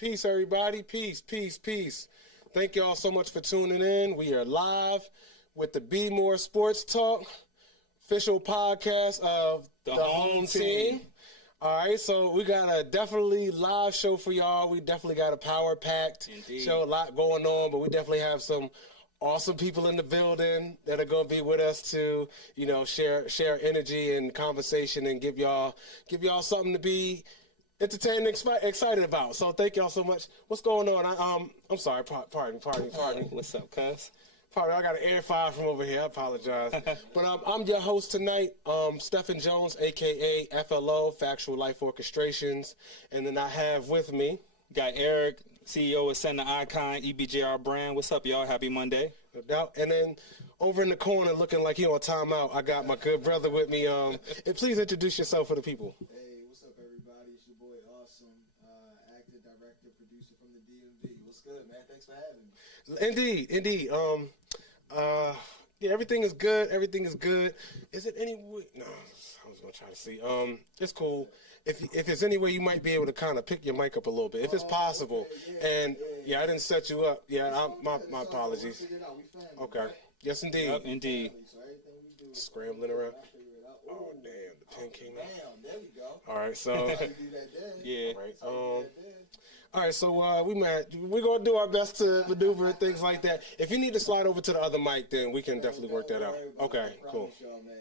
Peace, everybody. Peace, peace, peace. Thank y'all so much for tuning in. We are live with the BMore Sports Talk, official podcast of the home team. All right, so we got a definitely live show for y'all. We definitely got a power-packed show, a lot going on, but we definitely have some awesome people in the building that are going to be with us to, you know, share energy and conversation and give y'all something to be entertained and excited about. So thank y'all so much. What's going on? I'm sorry. Pardon. What's up, cuz? Pardon, I got an air fire from over here. I apologize. But I'm your host tonight, Stephen Jones, a.k.a. F.L.O, Factual Life Orchestrations. And then I have with me... Got Eric, CEO of Center Icon, EBJR brand. What's up, y'all? Happy Monday. No doubt. And then over in the corner, looking like he on timeout, I got my good brother with me. And please introduce yourself for the people. Hey, what's up, everybody? It's your boy, Awsim, actor, director, producer from the DMV. What's good, man? Thanks for having me. Indeed. Yeah, everything is good. Everything is good. Is it any way? No, I was gonna try to see. It's cool. If there's any way you might be able to kind of pick your mic up a little bit, if it's possible. Okay, I didn't set you up. Yeah, my apologies. Okay. Yes, indeed. Yep, indeed. Scrambling around. Oh, damn, the pin came out. Damn, there we go. All right, so Yeah. all right, so we're gonna do our best to maneuver and things like that. If you need to slide over to the other mic, then we can definitely work that out. Okay, cool.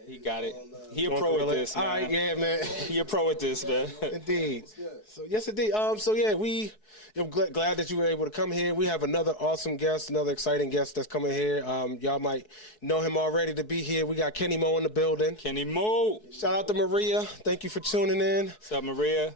He got it. He a pro with this, man. All right, yeah, man. He a pro with this, man. Indeed. So yes, indeed. I'm glad that you were able to come here. We have another awesome guest, another exciting guest that's coming here. Y'all might know him already to be here. We got Kenny Mo in the building. Kenny Mo. Shout out to Maria. Thank you for tuning in. What's up, Maria?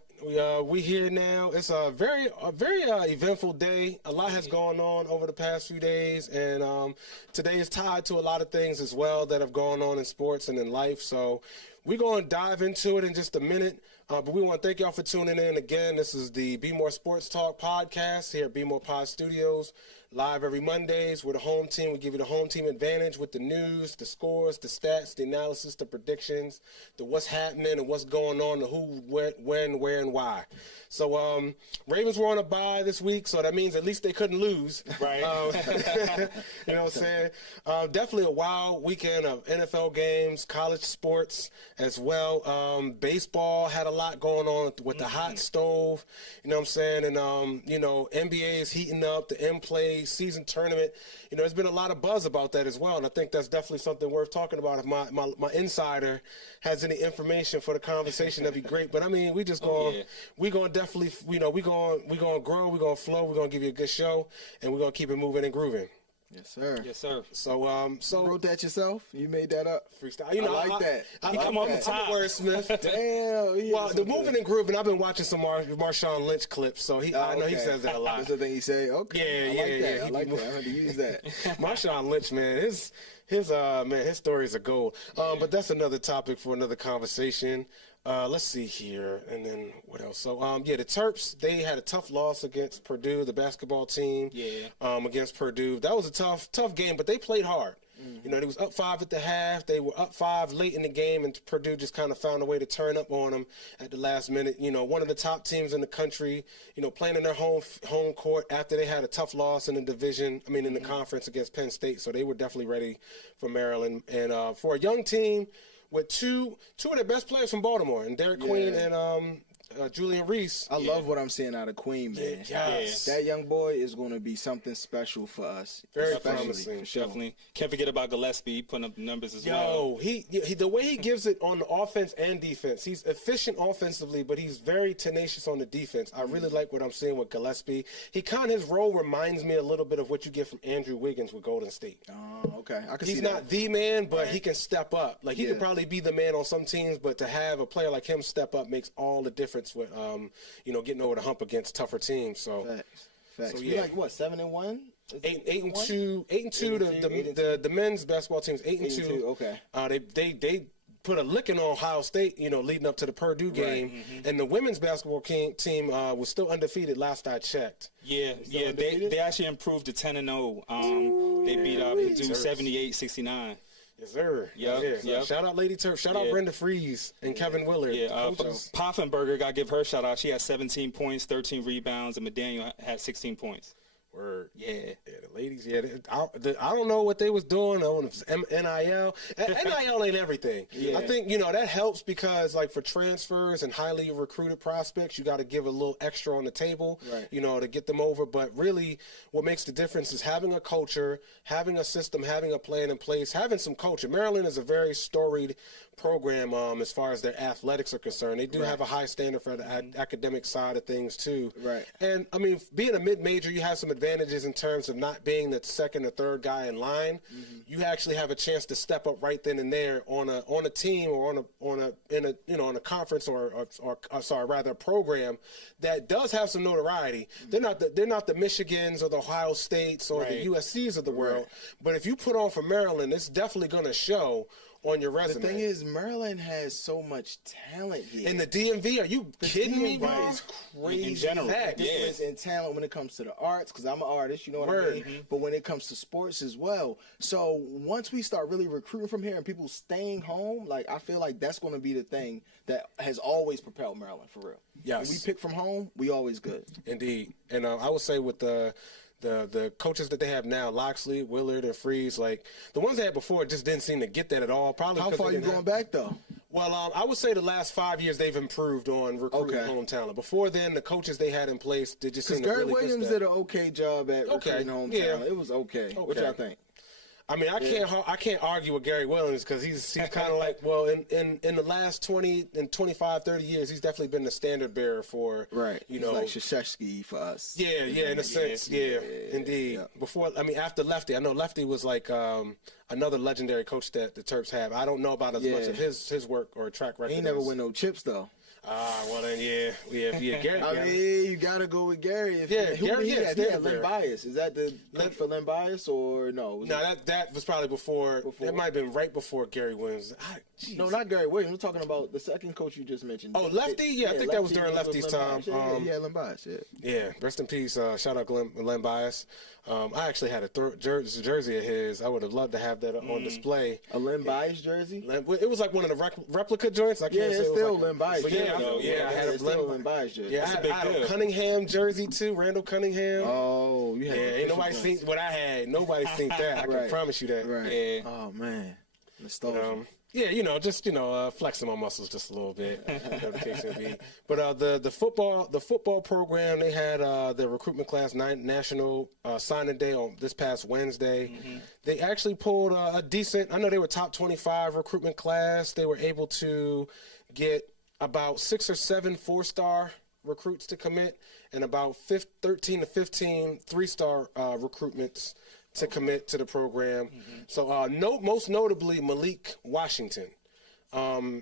We here now. It's a very eventful day. A lot has gone on over the past few days, and today is tied to a lot of things as well that have gone on in sports and in life. So we're going to dive into it in just a minute. But we want to thank y'all for tuning in again. This is the BMore Sports Talk podcast here at BMorePod Studios. Live every Mondays. We're the home team. We give you the home team advantage with the news, the scores, the stats, the analysis, the predictions, the what's happening and what's going on, the who, when, where, and why. So Ravens were on a bye this week, so that means at least they couldn't lose. Right. You know what I'm saying? Definitely a wild weekend of NFL games, college sports as well. Baseball had a lot going on with the hot stove. You know what I'm saying? And, NBA is heating up, the in-play season tournament. You know, there's been a lot of buzz about that as well, and I think that's definitely something worth talking about. If my insider has any information for the conversation, that'd be great. But I mean, we just we gonna definitely, we gonna grow, we gonna flow, we're gonna give you a good show, and we're gonna keep it moving and grooving. Yes, sir. Yes, sir. So You wrote that yourself? You made that up? freestyle. You know, I like that. I come off the I'm top. a wordsmith. Damn. Well, the moving and grooving. I've been watching some Marshawn Lynch clips, so I know he okay. says that a lot. That's the thing he say. Okay. Yeah. I like that. I'm going to use that. Marshawn Lynch, man, his stories are gold. But that's another topic for another conversation. Let's see here, and then what else? So, the Terps, they had a tough loss against Purdue, the basketball team. Yeah. Against Purdue. That was a tough game, but they played hard. You know, they was up 5 at the half. They were up 5 late in the game, and Purdue just kind of found a way to turn up on them at the last minute. You know, one of the top teams in the country, you know, playing in their home court after they had a tough loss in the in the conference against Penn State. So they were definitely ready for Maryland. And for a young team with two of their best players from Baltimore, and Derek Queen and Julian Reese. I love what I'm seeing out of Queen, man. Yes. That young boy is going to be something special for us. Very especially, promising. for sure. Definitely. Can't forget about Gillespie putting up the numbers as well. He the way he gives it on the offense and defense, he's efficient offensively, but he's very tenacious on the defense. I really like what I'm seeing with Gillespie. His role reminds me a little bit of what you get from Andrew Wiggins with Golden State. Oh, okay. I can see He's that. not the man, but he can step up. Like, he could probably be the man on some teams, but to have a player like him step up makes all the difference with, getting over the hump against tougher teams. So, Facts. So, We like what, 7-1? 8-2. 8-2. The men's basketball team's 8-2. Okay. They put a licking on Ohio State, leading up to the Purdue game, and the women's basketball team was still undefeated last I checked. Yeah. They actually improved to 10-0. They beat Purdue 78-69. Yes, sir. Yep, Yeah. yep. Shout out Lady Turf. Shout out Brenda Freeze and Kevin Willard. Yeah, Coaches. Poffenberger, got to give her a shout out. She had 17 points, 13 rebounds, and McDaniel had 16 points. Word. Yeah. The ladies, I don't know what they was doing on NIL. NIL ain't everything. Yeah. I think, that helps because, like, for transfers and highly recruited prospects, you got to give a little extra on the table, Right. to get them over. But really, what makes the difference is having a culture, having a system, having a plan in place, having some culture. Maryland is a very storied program as far as their athletics are concerned. They do have a high standard for the academic side of things, too. Right. And, I mean, being a mid-major, you have some advantages in terms of not being the second or third guy in line. Mm-hmm. You actually have a chance to step up right then and there on a team or on a conference or a program that does have some notoriety. Mm-hmm. They're not the Michigans or the Ohio States or the USCs of the world. But if you put on for Maryland, it's definitely going to show on your resume. The thing is, Maryland has so much talent here. In the DMV, are you kidding me, bro? It's crazy. In general, difference in talent when it comes to the arts, because I'm an artist, you know what I mean? Mm-hmm. But when it comes to sports as well. So once we start really recruiting from here and people staying home, like, I feel like that's going to be the thing that has always propelled Maryland, for real. Yes. When we pick from home, we always good. Indeed. And I would say with the coaches that they have now, Loxley, Willard, and Freeze, like the ones they had before just didn't seem to get that at all. Probably. How far are you going back, though? Well, I would say the last 5 years they've improved on recruiting home talent. Before then, the coaches they had in place, they just seemed to Gary really Williams did an okay job at recruiting home talent. It was okay. What y'all think? I mean, I can't argue with Gary Williams because he's kind of like, well, in the last 25, 30 years, he's definitely been the standard bearer for, He's like Krzyzewski for us. Yeah, in a sense, indeed. Yeah. Before, I mean, after Lefty, I know Lefty was like another legendary coach that the Terps have. I don't know about as much of his work or track record. He never win no chips, though. Well then, Gary. I mean, you gotta go with Gary. Gary, he had standard Len Bias. Is that the coach for Len Bias or no? No, that was probably before. It might have been right before Gary Williams. No, not Gary Williams. We're talking about the second coach you just mentioned. Oh, Lefty? Yeah, I think that was during Lefty's time. Yeah, Len Bias. Yeah, rest in peace. Shout out Len Bias. I actually had a jersey of his. I would have loved to have that on display. A Len Bias jersey? It was like one of the replica joints. I can't say it's still like Len Bias. I had a Len Bias jersey. Yeah, I had a Cunningham jersey too. Randall Cunningham. Oh, you had ain't nobody seen what I had. Nobody seen that. I can promise you that. Right. Yeah. Oh man, nostalgia. Just flexing my muscles just a little bit. Whatever the case may be. But the football program, they had the recruitment class national signing day on this past Wednesday. Mm-hmm. They actually pulled a decent. I know they were top 25 recruitment class. They were able to get about 6 or 7 4-star recruits to commit, and about 13 to 15 3-star recruitments to commit to the program. Mm-hmm. So most notably Malik Washington.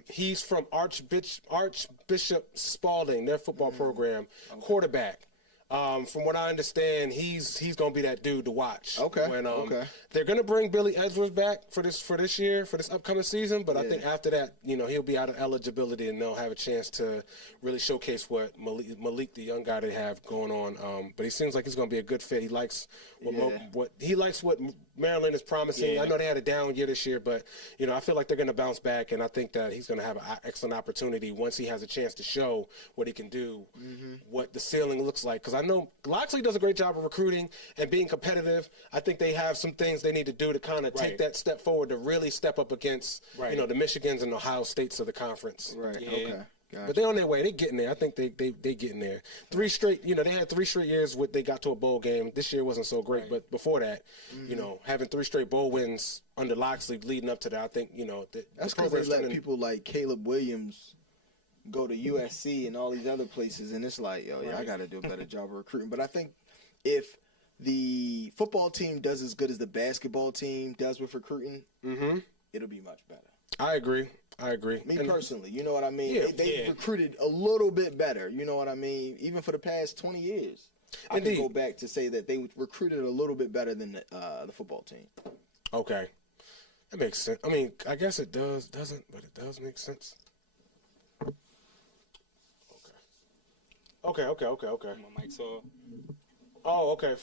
He's from Archbishop Spalding, their football program, quarterback. From what I understand, he's going to be that dude to watch. Okay. They're going to bring Billy Edwards back for this upcoming season, but I think after that, he'll be out of eligibility and they'll have a chance to really showcase what Malik, the young guy, they have going on. But he seems like he's going to be a good fit. He likes what Maryland is promising. I know they had a down year this year, but I feel like they're going to bounce back, and I think that he's going to have an excellent opportunity once he has a chance to show what he can do, what the ceiling looks like. Because I know Loxley does a great job of recruiting and being competitive. I think they have some things they need to do to kind of take that step forward to really step up against the Michigans and Ohio States of the conference. Right. Yeah. Okay. Gotcha. But they're on their way. They're getting there. I think they getting there. 3 straight. They had 3 straight years with they got to a bowl game. This year wasn't so great, but before that, having 3 straight bowl wins under Loxley leading up to that, I think that's because they let people like Caleb Williams go to USC and all these other places, and it's like, I got to do a better job of recruiting. But I think if the football team does as good as the basketball team does with recruiting, it'll be much better. I agree. Me personally, you know what I mean? Yeah, they recruited a little bit better, you know what I mean? Even for the past 20 years. I can go back to say that they recruited a little bit better than the football team. Okay. That makes sense. I mean, I guess it doesn't, but it does make sense. Okay. My mic's off. Oh, okay.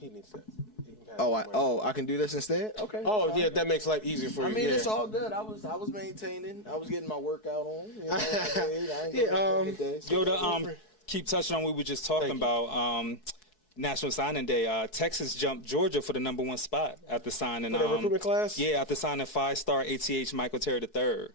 He needs that. You can I can do this instead. Okay. Oh yeah, that makes life easier for you. I mean, yeah. it's all good. I was maintaining. I was getting my workout on. You know, keep touching on what we were just talking about. National Signing Day. Texas jumped Georgia for the #1 spot after signing. For the recruitment class? Yeah, after signing 5-star ATH Michael Terry III.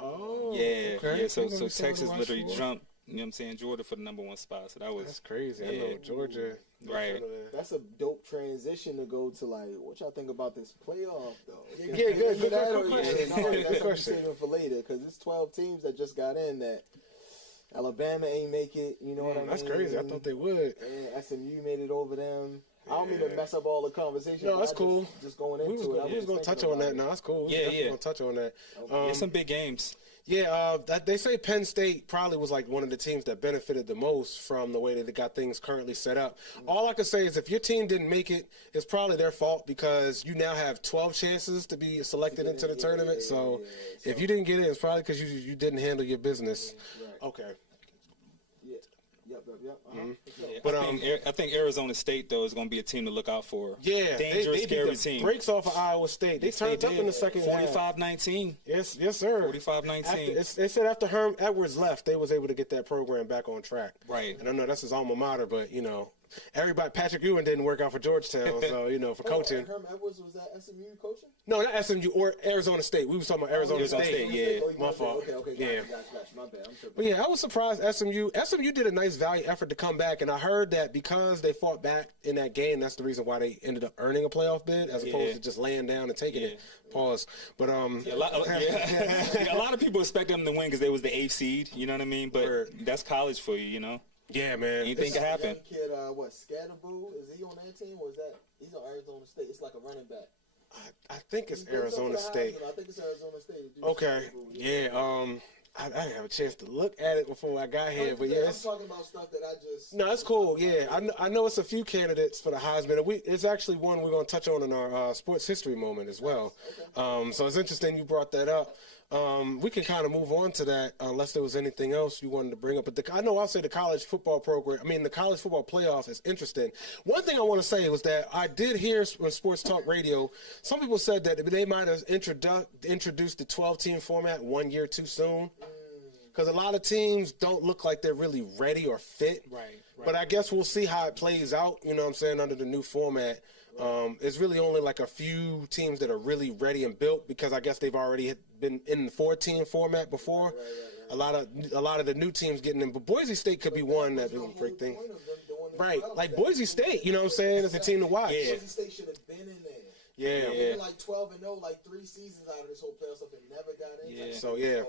Oh. Yeah. Okay. Yeah. So Texas literally jumped. You know what I'm saying? Georgia for the #1 spot. So that's crazy. I know Georgia. Right. That's a dope transition to go to like. What y'all think about this playoff though? Yeah, good question. That's what I'm saving for later because it's 12 teams that just got in that. Alabama ain't make it, you know what I mean? That's crazy. I thought they would. And SMU made it over them. I don't mean to mess up all the conversation. No, that's cool. Just going into it. We was going to touch on that. No, that's cool. Yeah. going to touch on that. Some big games. Yeah, they say Penn State probably was like one of the teams that benefited the most from the way that they got things currently set up. All I can say is if your team didn't make it, it's probably their fault because you now have 12 chances to be selected into the tournament. So if you didn't get it, it's probably because you didn't handle your business. Right. Okay. Yep. But I think Arizona State though is going to be a team to look out for. Yeah, dangerous, they scary beat the team. Breaks off of Iowa State. They turned up in the second half. 45-19. Yes, sir. 45-19. They said after Herm Edwards left, they was able to get that program back on track. Right. And I know that's his alma mater, but everybody. Patrick Ewing didn't work out for Georgetown, so for coaching. Herm Edwards was that SMU coaching? No, not SMU or Arizona State. We was talking about Arizona State. Yeah, my fault. Okay, yeah. Gotcha. My bad. I'm tripping. But yeah, I was surprised SMU did a nice valiant effort to come back, and I heard that because they fought back in that game, that's the reason why they ended up earning a playoff bid as opposed to just laying down and taking it. Pause. But a lot of people expect them to win because they was the 8th seed. You know what I mean? But that's college for you. Yeah, man. Anything can happen. Kid, Scatterboo? Is he on that team or is that he's on Arizona State? It's like a running back. I think it's Arizona State. I think it's Arizona State. Okay. Yeah. I didn't have a chance to look at it before I got here, but I'm talking about stuff that I just. No, that's cool. Yeah, I know it's a few candidates for the Heisman. It's actually one we're going to touch on in our sports history moment as well. Okay. So it's interesting you brought that up. We can kind of move on to that unless there was anything else you wanted to bring up. But I'll say the college football program. I mean, the college football playoff is interesting. One thing I want to say was that I did hear on Sports Talk Radio, some people said that they might have introduced the 12-team format 1 year too soon. Because a lot of teams don't look like they're really ready or fit. Right. But I guess we'll see how it plays out, you know what I'm saying, under the new format. It's really only like a few teams that are really ready and built because I guess they've already been in the 14 format before. A lot of the new teams getting in. But Boise State could be one that would break things. Right. Like Boise State, you know what I'm saying, is a team to watch. Yeah. Boise State should have been in there. Yeah. They were like 12-0, like 3 seasons out of this whole playoff stuff and never got in. Yeah. So, yeah.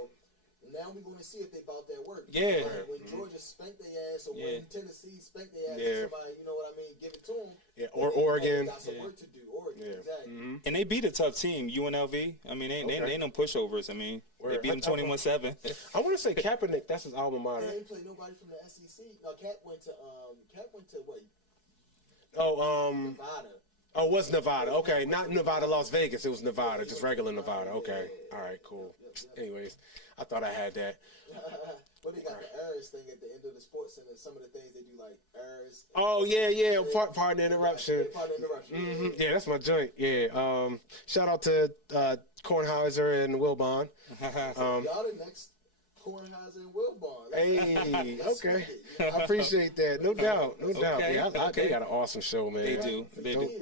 Now we're going to see if they about that work. Yeah. When Georgia spanked their ass, or when Tennessee spanked their ass, somebody, you know what I mean, give it to them. Yeah, or Oregon. Got some work to do. Oregon, exactly. Mm-hmm. And they beat a tough team, UNLV. I mean, they ain't no pushovers. I mean, they beat them 21-7. I want to say Kaepernick. That's his alma mater. They ain't played nobody from the SEC. No, Cap went to what? Nevada. Oh, it was Nevada. Okay, not Nevada, Las Vegas. It was Nevada, just regular Nevada. Okay, all right, cool. Anyways, I thought I had that. Well, they got the errors thing at the end of the sports center. Some of the things they do, like errors. Oh yeah. Pardon the interruption. Pardon the interruption. Mm-hmm. Yeah, that's my joint. Yeah. Shout out to Kornheiser and Wilbon. Y'all the next Kornheiser and Wilbon. Hey, okay. I appreciate that. No doubt. Yeah, they got an awesome show, man. They do.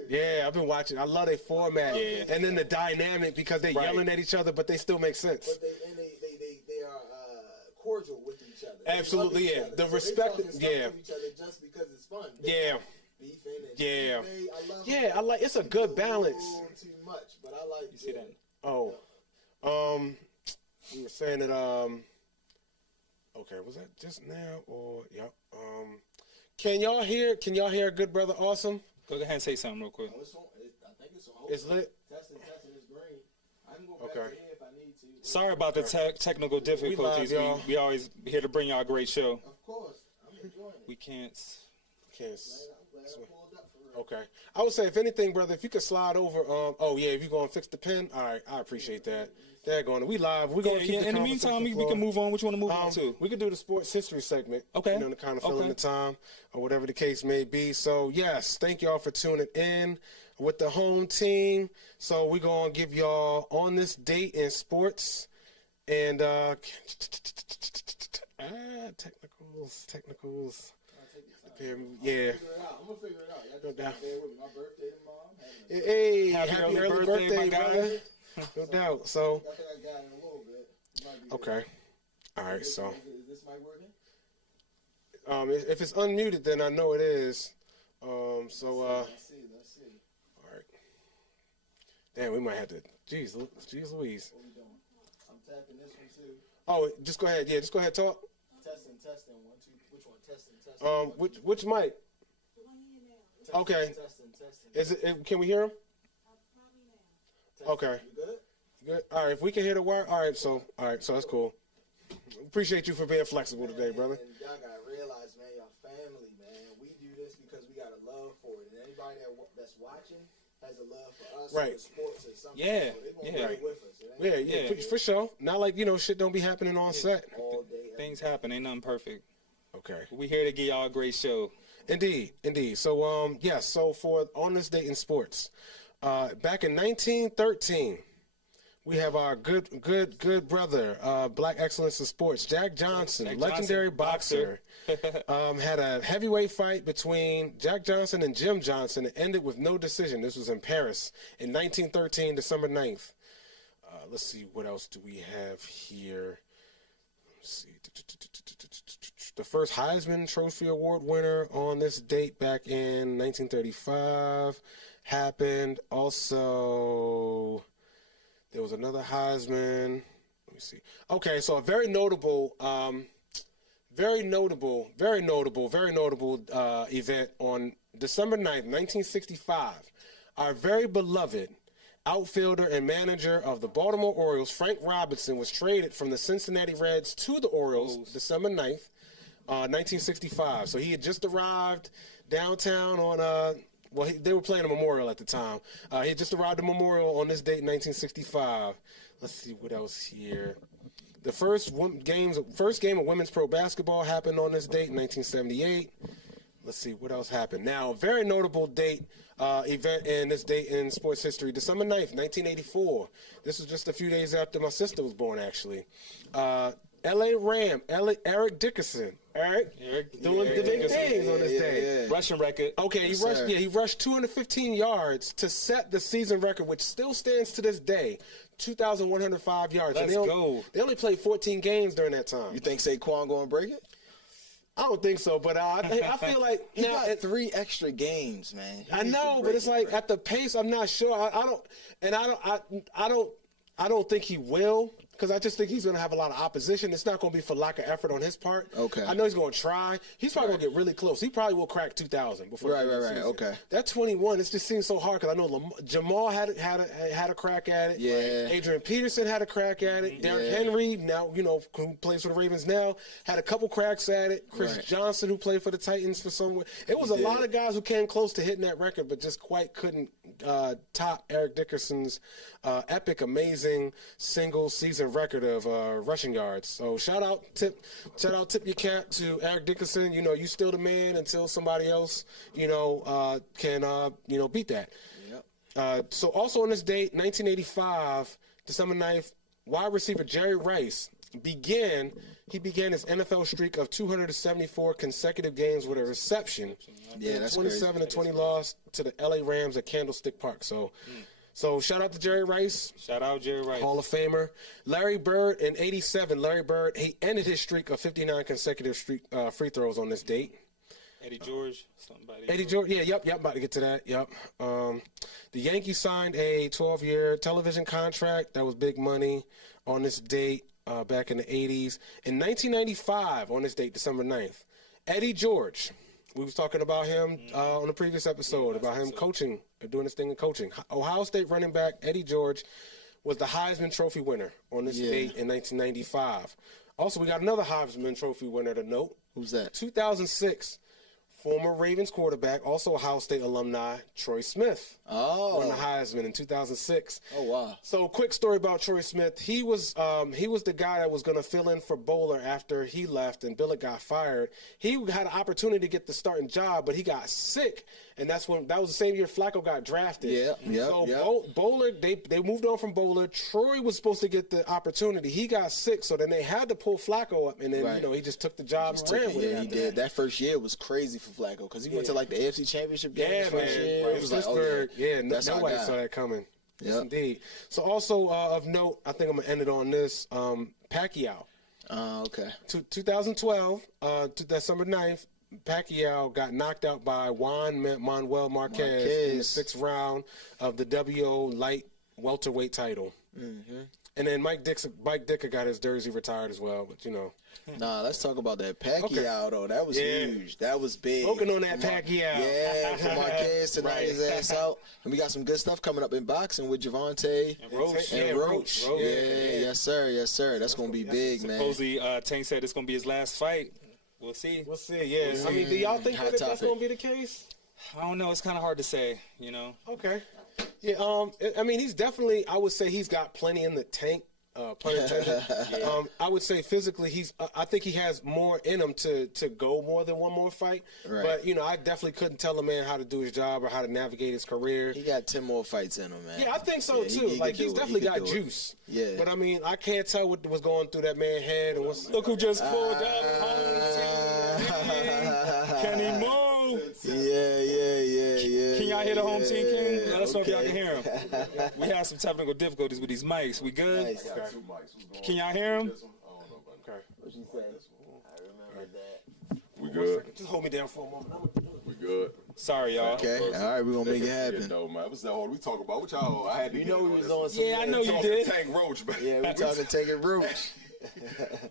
Yeah, I've been watching. I love their format. Yeah. And then the dynamic because they're yelling at each other, but they still make sense. But they are cordial with each other. Absolutely, yeah. The respect, with each other just because it's fun. Yeah. Beefing and I like. It's a good balance. Too much, but I like. You see that? Oh, we were saying that. Okay, was that just now or yeah? Can y'all hear good brother Awsim? Go ahead and say something real quick. I think it's on. It's lit. Testing is green. I can go back to here if I need to. Sorry about the technical difficulties. We always here to bring y'all a great show. Of course, I'm enjoying it. We can't. Okay. I would say, if anything, brother, if you could slide over. If you're going to fix the pen, all right, I appreciate that. They're going. We live. We're going to keep. In the meantime, we can move on. What you want to move on to? We could do the sports history segment. Okay. To kind of fill in the time or whatever the case may be. So yes, thank y'all for tuning in. with the home team. So we're going to give y'all on this date in sports. And technicals. Yeah. I'm gonna figure it out. No doubt. My birthday tomorrow. Hey, happy early birthday, my guy. brother. No doubt. So, I think I got it in a little bit. Might be okay. All right, so. Is this mic working? If it's unmuted, then I know it is. Let's see. All right. Damn, we might have to. Jeez Louise. What we doing? I'm tapping this one too. Oh, just go ahead. Yeah, just go ahead. Talk. Testing. 1, 2. Which one? Testing. Which mic? Okay. Testing. Is it? Can we hear him? Okay. You good? Good. All right. If we can hear the wire. All right. So that's cool. Appreciate you for being flexible today, brother. And y'all gotta realize, man, y'all family, man. We do this because we got a love for it, and anybody that's watching has a love for us, right? Or sports or something. Yeah, so they gonna be with us. Yeah, for sure. Not like shit don't be happening on set. All day. Things happen. Ain't nothing perfect. Okay. We here to give y'all a great show. Indeed. So yes. So for on this date in sports, back in 1913. We have our good brother, Black Excellence in Sports, Jack Johnson, legendary boxer, had a heavyweight fight between Jack Johnson and Jim Johnson. It ended with no decision. This was in Paris in 1913, December 9th. Let's see, what else do we have here? Let's see. The first Heisman Trophy Award winner on this date back in 1935 happened. Also, there was another Heisman. Let me see. Okay, so a very notable event on December 9th, 1965. Our very beloved outfielder and manager of the Baltimore Orioles, Frank Robinson, was traded from the Cincinnati Reds to the Orioles December 9th, 1965. So he had just arrived downtown on they were playing a Memorial at the time. He had just arrived at Memorial on this date in 1965. Let's see what else here. The first game of women's pro basketball happened on this date in 1978. Let's see what else happened. Now, a very notable event in this date in sports history, December 9th, 1984. This was just a few days after my sister was born, actually. L.A. Ram, Eric Dickerson. Eric doing the big things on this day. Yeah. Rushing record. Okay, he rushed 215 yards to set the season record, which still stands to this day, 2,105 yards. Let's go. They only played 14 games during that time. You think Saquon going to break it? I don't think so, but I feel like he got 3 extra games, man. I know, but it's like at the pace, I'm not sure. I don't think he will. Because I just think he's going to have a lot of opposition. It's not going to be for lack of effort on his part. Okay. I know he's going to try. He's probably going to get really close. He probably will crack 2,000 before. Right. Okay. That 21, it just seems so hard because I know Jamal had a crack at it. Yeah. Adrian Peterson had a crack at it. Derrick Henry, now who plays for the Ravens now, had a couple cracks at it. Chris Johnson, who played for the Titans for somewhere. It was a lot of guys who came close to hitting that record, but just quite couldn't top Eric Dickerson's epic, amazing single season record of rushing yards. So tip your cap to Eric Dickerson. You still the man until somebody else can beat that. Yep. So also on this date, 1985, December 9th, wide receiver Jerry Rice began his NFL streak of 274 consecutive games with a reception. Yeah, that's 27 crazy. and 20 loss to the LA Rams at Candlestick Park. So shout out to Jerry Rice. Shout out Jerry Rice. Hall of Famer. Larry Bird in 87. Larry Bird, he ended his streak of 59 consecutive free throws on this date. Eddie George. Eddie George, yeah, yep, about to get to that, yep. The Yankees signed a 12-year television contract. That was big money on this date back in the 80s. In 1995, on this date, December 9th, Eddie George, we was talking about him on the previous episode, about him coaching, doing his thing in coaching. Ohio State running back Eddie George was the Heisman Trophy winner on this date in 1995. Also, we got another Heisman Trophy winner to note. Who's that? 2006, former Ravens quarterback, also Ohio State alumni, Troy Smith. Won the Heisman in 2006. Oh, wow. So, quick story about Troy Smith. He was the guy that was going to fill in for Bowler after he left and Billick got fired. He had an opportunity to get the starting job, but he got sick and that was the same year Flacco got drafted. Yeah. So Bowler, they moved on from Bowler. Troy was supposed to get the opportunity. He got sick, so then they had to pull Flacco up, and then he just took the job and ran with it. Yeah, he did. That first year was crazy for Flacco because he went to like the AFC Championship game. Yeah, man. It was like, nobody saw that coming. Yes, indeed. So also of note, I think I'm gonna end it on this. Pacquiao. Okay. 2012, December 9th, Pacquiao got knocked out by Juan Manuel Marquez in the 6th round of the WO light welterweight title. Mm-hmm. And then Mike Dicker got his jersey retired as well, but Nah, let's talk about that Pacquiao though. That was huge. That was big. Smoking on that Pacquiao. Yeah, for Marquez to knock his ass out. And we got some good stuff coming up in boxing with Javante and Roach. Yeah, yes sir. That's gonna be big, man. Supposedly, Tank said it's gonna be his last fight. We'll see. Yeah. I mean, do y'all think that's gonna be the case? I don't know. It's kind of hard to say. Okay. Yeah. I mean, he's definitely. I would say he's got plenty in the tank. Pun intended. I would say physically, I think he has more in him to go more than one more fight. Right. But I definitely couldn't tell a man how to do his job or how to navigate his career. He got 10 more fights in him, man. Yeah, I think so too. He's definitely got juice. Yeah. But I mean, I can't tell what was going through that man's head. And look who just pulled up. Can he move? Yeah. Can y'all hear the home team, King? Let us know if y'all can hear him. We have some technical difficulties with these mics. We good? Nice. Can y'all hear him? Okay. What you say? I remember that. We good? Just hold me down for a moment. We good? Sorry, y'all. Okay. All right, we're gonna make it happen. No, man. What's that? What we talk about? What y'all? I had to. We was on some. Yeah, I know you did. Tank Roach, man. Yeah, we talking Tank Roach.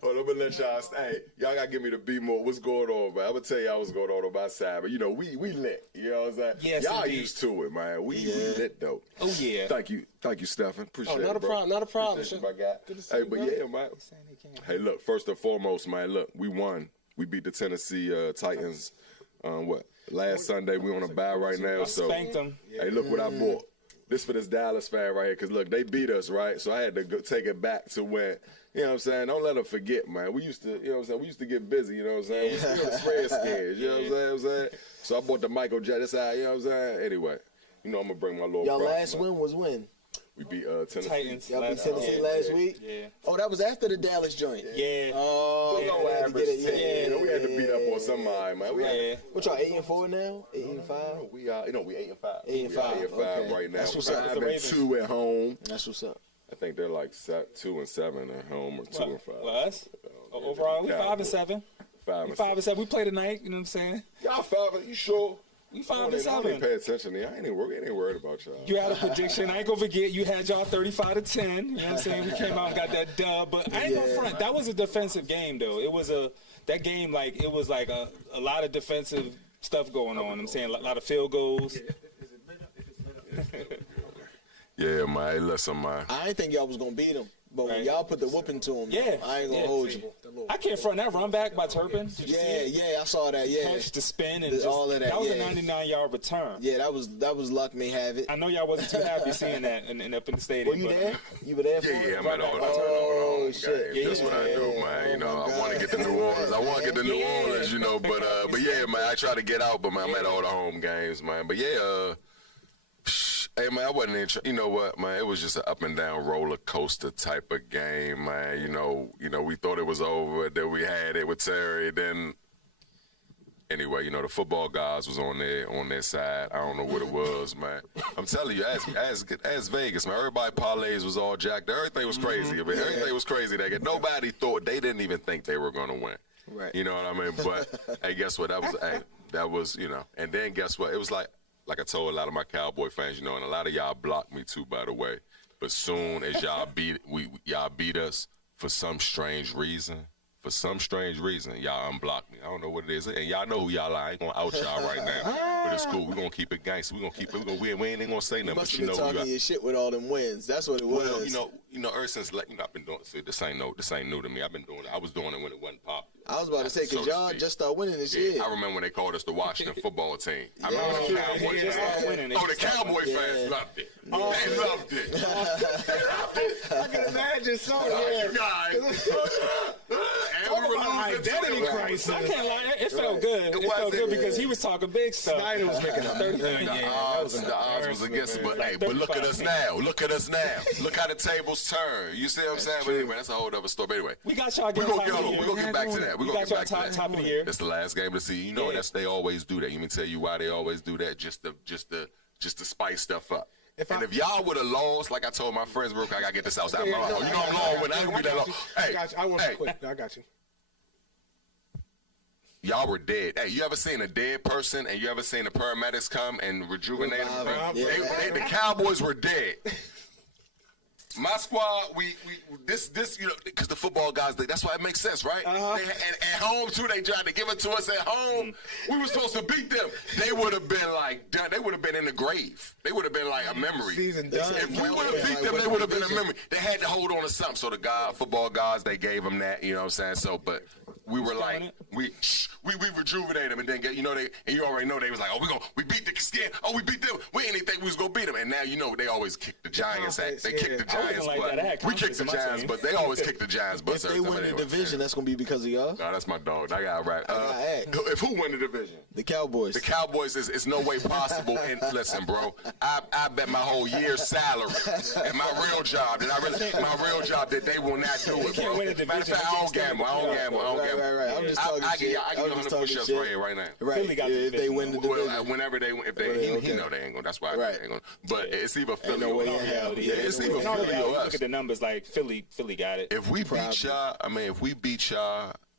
Hold on, I'm gonna let y'all stay. Y'all gotta give me the BMore. What's going on, man? I'm gonna tell y'all what's going on my side. But we lit. You know what I'm saying? Yes, y'all indeed. used to it, man. We lit though. Oh yeah. Thank you, Stephen. Appreciate it, not a bro. problem. Not a problem. Appreciate you, my guy. Good to see hey, you, but brother. yeah, man. Hey, look. First and foremost, man. Look, we won. We beat the Tennessee Titans. Last Sunday? We on a bye right now. So spanked them. Hey, look what I bought. This for this Dallas fan right here, because look, they beat us, right? So I had to go take it back to when, you know what I'm saying? Don't let them forget, man. We used to, you know what I'm saying? We used to get busy, you know what I'm saying? We still the Redskins, you know what I'm saying? So I bought the Michael Jackson side, you know what I'm saying? Anyway, I'm going to bring my little Y'all props, last man. win was when? We beat Tennessee. Titans. Y'all beat Tennessee last week? Yeah. Oh, that was after the Dallas joint? Yeah. Oh, We we had to get it. we had to beat up on somebody, man. What y'all, 8-4 now? 8-5? We are, we 8-5. 8-5. We are 8-5 Okay. right now. That's what's up. 5-2 at home. That's what's up. I think they're like 2-7 at home or 2-5. Well, us? Overall, we 5-7. 5-7. We play tonight. You know what I'm saying? Y'all 5. You sure? We I don't even 5-7. pay attention to y'all. I ain't worried about y'all. You had a prediction. I ain't gonna forget. You had y'all 35-10. You know what I'm saying? We came out and got that dub, but I ain't gonna front. That was a defensive game, though. It was that game it was like a lot of defensive stuff going on. I'm saying a lot of field goals. Yeah, man. Hey, listen, man. I didn't think y'all was going to beat them. But when Right. y'all put the whooping to them, Yeah. I ain't going to hold you. I can't front that run back by Turpin. Did you see it? Yeah, I saw that, Catch, the spin, and all of that, That was yeah. a 99-yard return. Yeah, that was luck may have it. I know y'all wasn't too happy seeing that up in the stadium. Were you but there? You were there for Yeah, it? I'm at all the Oh, shit. games. That's what I do, man. You know, I want to get to New Orleans. I want to get to New Orleans, but yeah, man, I try to get out, but man, I'm at all the home games, man. But yeah, hey, man, I wasn't in. You know what, man? It was just an up and down roller coaster type of game, man. You know, we thought it was over. Then we had it with Terry. Then, anyway, the football guys was on their side. I don't know what it was, man. I'm telling you, as Vegas, man, everybody parlays was all jacked. Everything was crazy. I mean, everything was crazy. Nobody thought. They didn't even think they were gonna win. Right. You know what I mean? But hey, guess what? That was. And then guess what? It was like I told a lot of my Cowboy fans, and a lot of y'all blocked me too, by the way. But soon as y'all beat us for some strange reason, y'all unblocked me. I don't know what it is, and y'all know who y'all are. I ain't gonna out y'all right now, but it's cool. We're gonna keep it gangster. We ain't gonna say nothing. Must But have been talking your shit with all them wins. That's what it was. Well, ever since I've been doing it. See, this ain't new to me. I've been doing it. I was doing it when it wasn't popular. I was about to say, because y'all just started winning this year. I remember when they called us the Washington football team. I Yeah. remember the Cowboy They just started winning. fans. Oh, the Cowboy fans loved it. They loved it. They loved it. I can imagine so. You guys. Talk were losing identity to crisis. I can't lie, it felt good. It felt good because he was talking big stuff. Snyder was making up. The odds was against it, but look at us now. Look at us now. Look how the tables turn. You see what I'm saying? But anyway, that's a whole other story. But anyway, We got y'all we're getting gonna get back to that. We're gonna get back to that. top of the year. That's the last game of the season. You know they always do that. You mean tell you why they always do that? Just to spice stuff up. If y'all would have lost, like I told my friends, real quick, I gotta get this out. You know I'm long when I ain't gonna be that long. Hey, I want it quick. I got you. Y'all were dead. Hey, you ever seen a dead person and you ever seen the paramedics come and rejuvenate them? The Cowboys were dead. My squad, this you know, because the football guys, that's why it makes sense, right? And at home too, they tried to give it to us at home. We were supposed to beat them. They would have been like done. They would have been in the grave. They would have been like a memory. Season done. If we would have beat them, they would have been a memory. They had to hold on to something. So the football guys, they gave them that. You know what I'm saying? So, but we were like, we rejuvenated them, and then you already know they was like, we beat the skin. Oh, we beat them. We didn't think we was gonna beat them, and now you know they always kick the Giants. They kick the Giants, but we kick the Giants, but they always kick the Giants. But if they win the division, that's gonna be because of y'all. No, that's my dog. I got right. If who win the division? The Cowboys. The Cowboys is no way possible. And listen, bro, I bet my whole year's salary and my real job that they will not do it, bro. Matter of fact, I don't gamble. Right. I'm just talking shit. I give you 100 push-ups right here, right now. Right. If they win the division. Whenever they win, he know they ain't gonna. That's why they ain't gonna. But it's either Philly or us. It's either Philly or us. Look at the numbers, like Philly got it. If we beat y'all,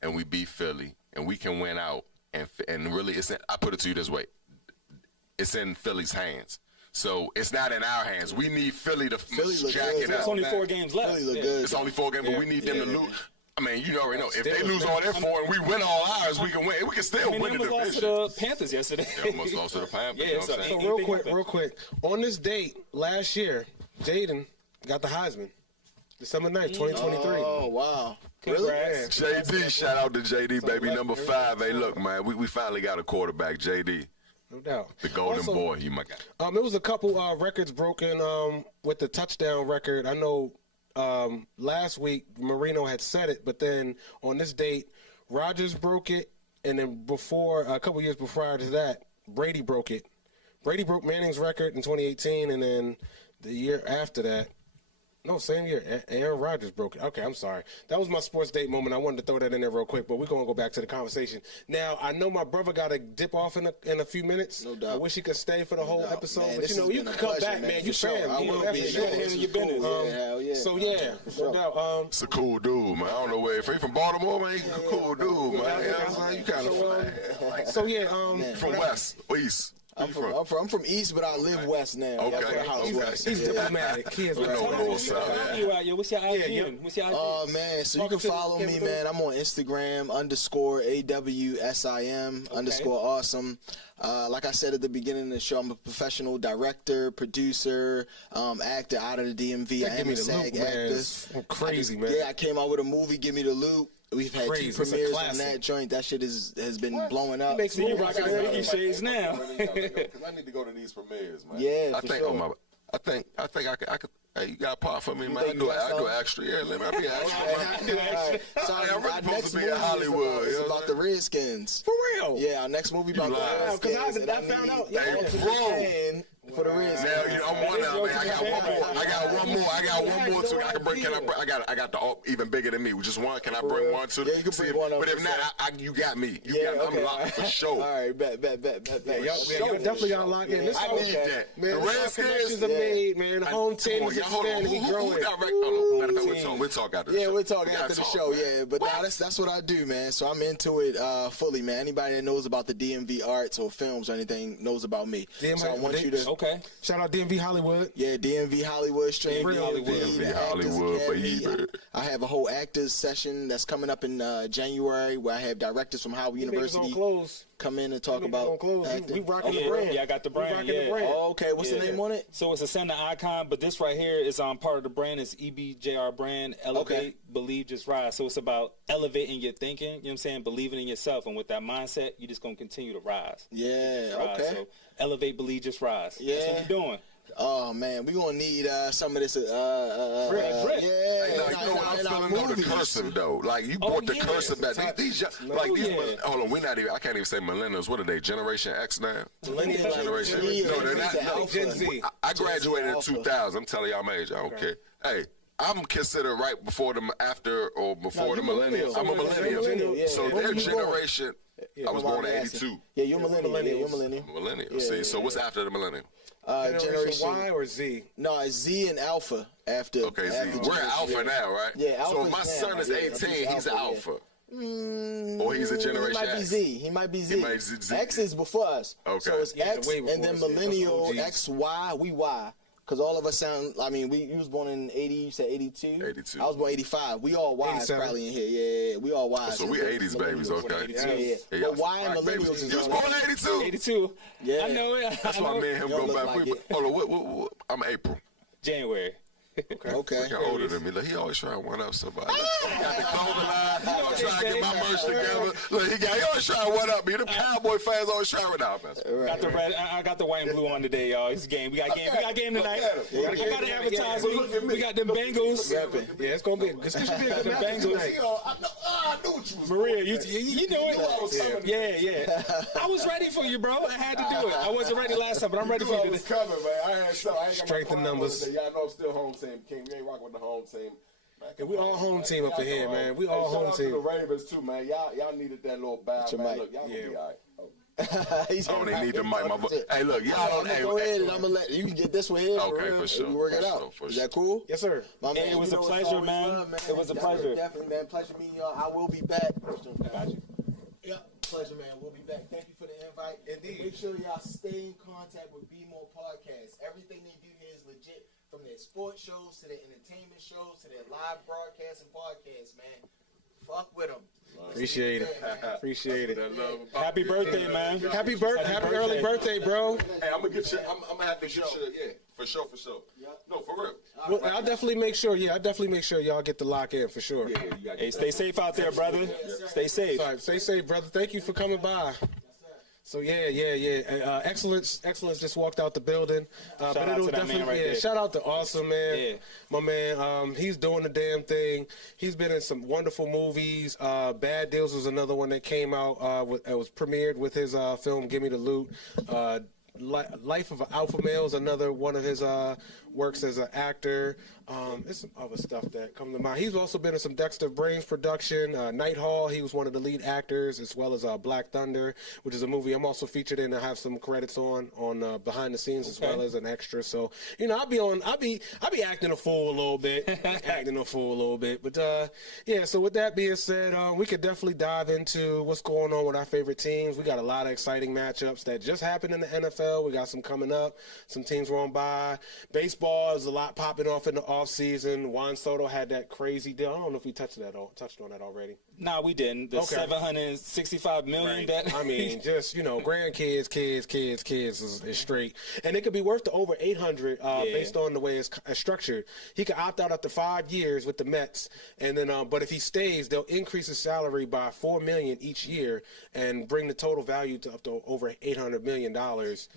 and we beat Philly, and we can win out, and really, I put it to you this way, it's in Philly's hands. So it's not in our hands. We need Philly to jack it up. It's only 4 games left. It's only 4 games, but we need them to lose. I mean, you already know. If they lose all their 4 and we win all ours, we can win. We can still win the division. They almost lost to the Panthers yesterday. They almost lost to the Panthers. Yeah, So real quick. On this date last year, Jaden got the Heisman. December 9th, 2023. Oh, wow. Congrats. Really? JD, shout out to JD, baby, number 5. Hey, look, man, we finally got a quarterback, JD. No doubt. The golden boy, he my guy. It was a couple records broken with the touchdown record. I know last week Marino had said it, but then on this date, Rodgers broke it, and then a couple years prior to that, Brady broke it. Brady broke Manning's record in 2018, and then the year after that, no, same year, Aaron Rodgers broke it. Okay, I'm sorry. That was my sports date moment. I wanted to throw that in there real quick, but we're going to go back to the conversation. Now, I know my brother got to dip off in a few minutes. No doubt. I wish he could stay for the whole episode, man, but you can come back, man. You fan. I will be. Your business. So, yeah, no doubt. It's a cool dude, man. I don't know where. If he's from Baltimore, man, he's a cool dude, man. You kind of So, yeah. from West or East. I'm from East, but I live West now. Okay. He's diplomatic. He is What's your IG? Oh, man. So you can follow me, man. I'm on Instagram, _AWSIM, _awesome. Like I said at the beginning of the show, I'm a professional director, producer, actor out of the DMV. I am a SAG actor. Crazy, man. Yeah, I came out with a movie, Give Me the Loot. We've had 2 premieres on that joint. That shit has been blowing up. Makes me rocking the shades now. I need to go to these premieres, man. Yeah, I think I could. Hey, you got a part for me, man. I do an extra. Yeah, let me be an extra. So I'm really our supposed next to be movie in Hollywood. is about the Redskins. For real? Yeah, our next movie about the Redskins. Because I found out. Hey, bro. For the Redskins. Now, I'm one now, man. I got one more too. I can bring. I got the even bigger than me. Just one. Can I bring one too? Yeah, you can bring one. But if not, you got me. I'm locked for sure. All right, bet. Y'all definitely got to lock in. I need that. Man, the Redskins are made, man. The home team is expanding and growing. We'll talk after the show. Yeah, we'll talk after the show. Yeah, but nah, that's what I do, man. So I'm into it fully, man. Anybody that knows about the DMV arts or films or anything knows about me. So I want you to. Okay. Shout out DMV Hollywood. Yeah, DMV Hollywood, straight DMV Hollywood, baby. I have a whole actors session that's coming up in January where I have directors from Howard University come in and talk about acting. We rocking the brand. Yeah, I got the brand. Oh, okay. What's the name on it? So it's a center icon, but this right here is part of the brand. It's EBJR brand. Elevate, believe, just rise. So it's about elevating your thinking. You know what I'm saying? Believing in yourself, and with that mindset, you're just gonna continue to rise. Yeah. Rise. Okay. So elevate, believe, just rise. Yeah. That's what we're doing. Oh man, we gonna need some of this. Drip. Yeah, Hey, now, you know what I'm feeling though? The cursive though. Like you brought the cursive back. These like these. Hold on, we're not even. I can't even say millennials. What are they? Generation X now? Millennials. Generation. No, they're not. No, Gen Z. I graduated in 2000. I'm telling y'all my age. I don't care. Hey. I'm considered right before them, after or before the millennials. I'm a millennial. Yeah. So their generation. I was born in '82. Yeah, you're a millennial. Yeah, you're a millennial. I'm a millennial. See, so what's after the millennial? Generation Y or Z? No, it's Z and Alpha after. Okay, Z. We're Alpha now, right? Yeah, So Alpha's if my son now. is Yeah, 18, he's an Alpha, Alpha. Or he's a Generation He might be X. Z. He might be Z. He might be Z. X is before us. Okay. So it's Yeah, X way and before then us, yeah. millennial Those OGs. X, Y, we Y. Because all of us sound, I mean, you was born in 80, you said 82? 82. I was born 85. We all Y's 87. probably in here. Yeah, we all Y's. So we 80s babies, okay. Yeah. Yeah, But Y and black babies. millennials is You was all- born in 82? 82. Yeah. I know it. That's I why know me it. and him Y'all go look back. like We, it. hold on, what, I'm April. January. Okay. He older than me. Look, he always trying to one up somebody. Look, he got the clothing line. You know, trying to get my merch together. Look, he always trying to one up me. Them Cowboy fans always trying to now. Got the red. I got the white and blue on today, y'all. It's game. We got game. We got game tonight. I got to advertise. We got them Bengals. Yeah, it's gonna be. This should be a good The match Bengals. tonight. I knew what you was Maria, doing, you I know was it. coming. Yeah. I was ready for you, bro. I had to do it. I wasn't ready last time, but I'm ready for you today. coming, man. I had some. I ain't got Strength in numbers. Y'all know I'm still home team. King, we ain't rocking with the home team. Man, Yeah, we all home team up in here, man. We all home shout out to team. the Ravens too, man. Y'all needed that little bow, your man. mic. Look, y'all gonna be all right. He's I don't even need the mic. My hey, look, y'all I'm don't. gonna Hey, go ahead and I'm gonna let you can get this one here. Okay, real, for sure, and we work for it sure, out. for Is sure. that cool? Yes, sir. My man, It was you a know it's pleasure, always man. love, It was a pleasure. Definitely, man. Pleasure meeting y'all. I will be back. Got you. Yeah, pleasure, man. We'll be back. Thank you for the invite. Indeed. Make sure y'all stay in contact with BMorePod. Everything they do here is legit. From their sports shows to their entertainment shows to their live broadcasts and podcasts, man. Fuck with them. Appreciate it. Appreciate it. Happy birthday, man. Happy birthday. Happy early birthday, bro. Hey, I'm gonna get you. I'm gonna have to get you. Yeah, for sure. No, for real. Well, I'll definitely make sure. Yeah, I'll definitely make sure y'all get the lock in for sure. Hey, stay safe out there, brother. Stay safe. All right, stay safe, brother. Thank you for coming by. So yeah. Excellence just walked out the building. But out it'll to that man definitely right there. shout out to Awsim, man. Yeah. My man, he's doing the damn thing. He's been in some wonderful movies. Bad Deals was another one that came out. It was premiered with his film "Give Me the Loot." Life of an Alpha Male is another one of his works as an actor. There's some other stuff that come to mind. He's also been in some Dexter Brains production. Night Hall, he was one of the lead actors, as well as Black Thunder, which is a movie I'm also featured in. I have some credits on behind the scenes as well as an extra. So I'll be acting a fool a little bit, But yeah. So with that being said, we could definitely dive into what's going on with our favorite teams. We got a lot of exciting matchups that just happened in the NFL. We got some coming up. Some teams were on bye. Baseball is a lot popping off in the off season. Juan Soto had that crazy deal. I don't know if we touched on that already. Nah, we didn't. The Okay. $765 million that I mean, just grandkids, kids is straight, and it could be worth to over 800 based on the way it's structured. He could opt out after 5 years with the Mets, and then but if he stays, they'll increase his salary by $4 million each year and bring the total value to up to over $800 million. The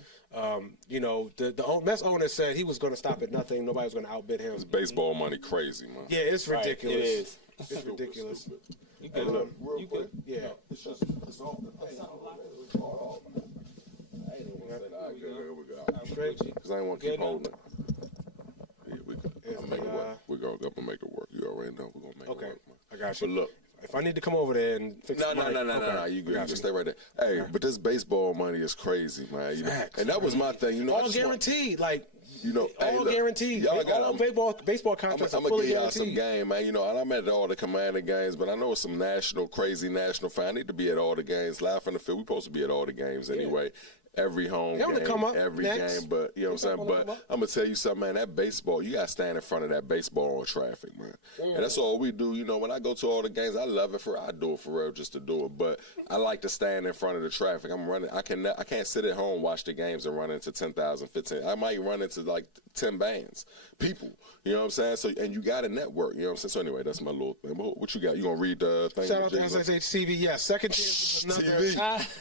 Mets owner said he was going to stop at nothing. Nobody was going to outbid him. Baseball money crazy, man. Yeah, it's ridiculous. It is. It's ridiculous. You good? Real You quick. good? Yeah. It's off the thing. Straight. Because I ain't want to keep Good, holding it. Yeah, we good. I'm make it work. We're going to make it work. You already know we're going to make it Okay, work, man. I got you. But look. If I need to come over there and fix No, the mic, no. You good. You got can stay right there. Hey, but this baseball money is crazy, man. Facts, and that was my thing. I all just guaranteed, hey, all look, guaranteed. y'all got- All baseball contracts I'm are gonna fully give y'all some guaranteed. game, man. And I'm at all the Commander games, but I know it's some crazy national fan. I need to be at all the games. Live in the field. We're supposed to be at all the games anyway. Every home They only game, come up every next. game, but you know what I'm saying. only But come up. I'm gonna tell you something, man. That baseball, you gotta stand in front of that baseball on traffic, man. And that's all we do. When I go to all the games, I love it I do it for real just to do it. But I like to stand in front of the traffic. I'm running. I can't sit at home watch the games and run into 10,000, 15. I might run into like 10 bands, people. You know what I'm saying? So and you got a network. You know what I'm saying? So anyway, that's my little thing. What you got? You gonna read the thing? Shout out to SHTV. Yes, second chance is another. TV.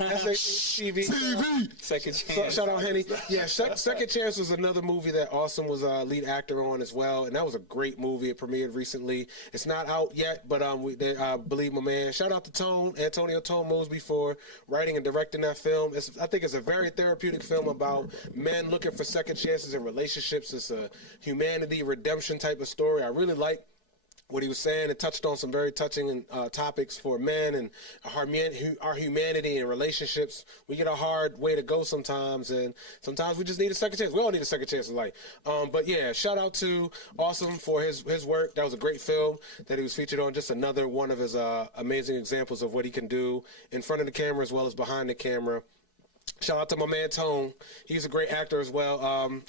SHTV. Second Chance. Shout out Henny. Yeah, Second Chance was another movie that Awsim was a lead actor on as well, and that was a great movie. It premiered recently. It's not out yet, but I believe my man. Shout out to Antonio Tone Mosby for writing and directing that film. I think it's a very therapeutic film about men looking for second chances in relationships. It's a humanity redemption type of story. I really like what he was saying. It touched on some very touching topics for men and our humanity and relationships. We get a hard way to go sometimes, and sometimes we just need a second chance. We all need a second chance in life. But yeah, shout out to Awsim for his work. That was a great film that he was featured on. Just another one of his amazing examples of what he can do in front of the camera as well as behind the camera. Shout out to my man Tone. He's a great actor as well.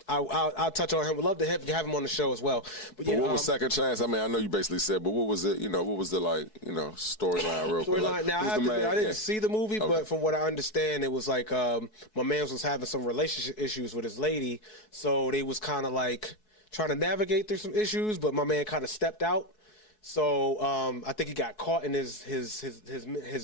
I'll touch on him. We'd love to have him on the show as well. But yeah, what was Second Chance? I mean, I know you basically said, but what was it? What was the storyline real quick? Storyline. Now I didn't see the movie, but from what I understand, it was like my man was having some relationship issues with his lady, so they was kind of like trying to navigate through some issues, but my man kind of stepped out. So I think he got caught in his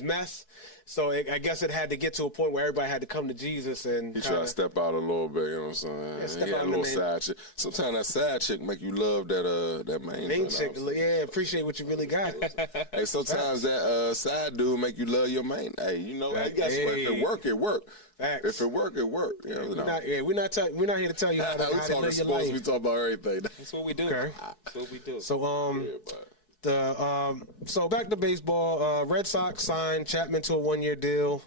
mess. So I guess it had to get to a point where everybody had to come to Jesus and he tried to step out a little bit. You know what I'm saying? Yeah, step he out had a little side chick. Sometimes that side chick make you love that main chick. Yeah, appreciate what you really got. Hey, sometimes that side dude make you love your main. Hey, I guess if it work, it work. Facts. If it work, it work. We're not here to tell you how to live your life. We talk about everything. That's what we do. Okay. That's what we do. So so back to baseball. Red Sox signed Chapman to a 1-year deal.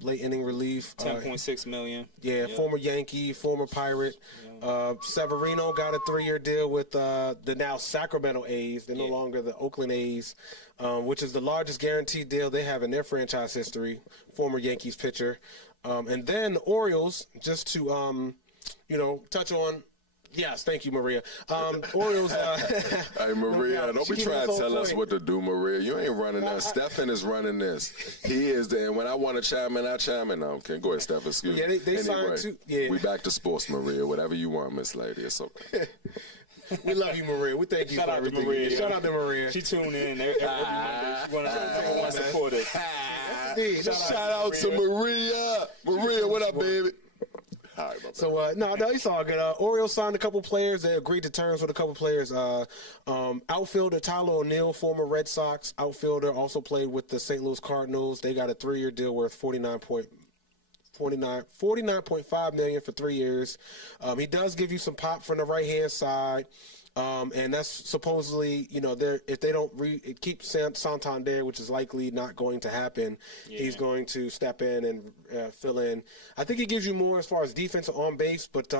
Late inning relief. $10.6 million. Yeah, former Yankee, former Pirate. Severino got a 3-year deal with the now Sacramento A's. They're no longer the Oakland A's, which is the largest guaranteed deal they have in their franchise history. Former Yankees pitcher. And then the Orioles, just to touch on. Yes, thank you, Maria. Orioles. Hey, Maria, don't be trying to tell us what to do, Maria. You ain't running that. Stefan is running this. He is there. And when I want to chime in, I chime in. Okay, go ahead, Stefan. Excuse me. Yeah, they signed too. Yeah. We back to sports, Maria. Whatever you want, Miss Lady. It's okay. We love you, Maria. We thank you for everything. Maria. Shout out to Maria. She tuned in every Monday. She want to support us. Shout out to Maria. Maria, what up, baby? Right, so it's all good. Orioles signed a couple players. They agreed to terms with a couple players. Outfielder Tyler O'Neill, former Red Sox outfielder, also played with the St. Louis Cardinals. They got a 3-year deal worth $49.5 million for 3 years. He does give you some pop from the right hand side. And that's supposedly, if they don't keep Santander, which is likely not going to happen, he's going to step in and fill in. I think he gives you more as far as defense on base, but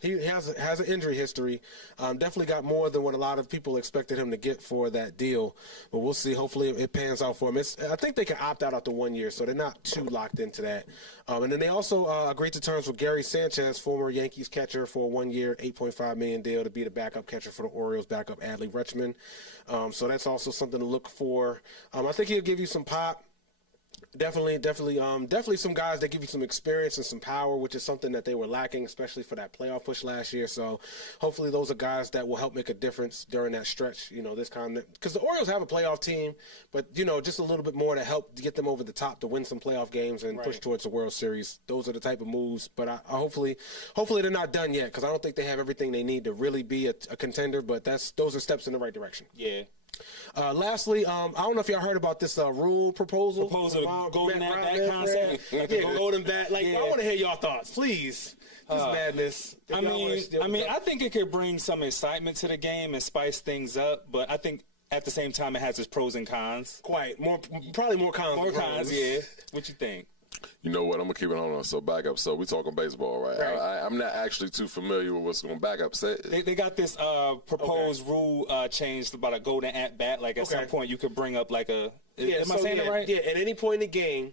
he has an injury history. Definitely got more than what a lot of people expected him to get for that deal. But we'll see. Hopefully it pans out for him. I think they can opt out after 1 year, so they're not too locked into that. And then they also agreed to terms with Gary Sanchez, former Yankees catcher, for a 1 year, $8.5 million deal to be the backup catcher for the Orioles, backup Adley Rutschman. So that's also something to look for. I think he'll give you some pop. Definitely some guys that give you some experience and some power, which is something that they were lacking, especially for that playoff push last year. So hopefully those are guys that will help make a difference during that stretch, this kind of, because the Orioles have a playoff team, but, just a little bit more to help get them over the top to win some playoff games and push towards the World Series. Those are the type of moves. But I hopefully they're not done yet, because I don't think they have everything they need to really be a contender, but those are steps in the right direction. Yeah. Lastly, I don't know if y'all heard about this rule proposal. Golden at bat concept. Golden bat. I want to hear y'all thoughts, please. This madness. I mean, I think it could bring some excitement to the game and spice things up, but I think at the same time it has its pros and cons. Probably more cons. More cons, yeah. What you think? You know what? I'm going to keep it on. So back up. So we talking baseball, right? I'm not actually too familiar with what's going to back up. They got this proposed rule changed about a golden at bat. Like at some point you could bring up like a. Am I saying it right? Yeah. At any point in the game,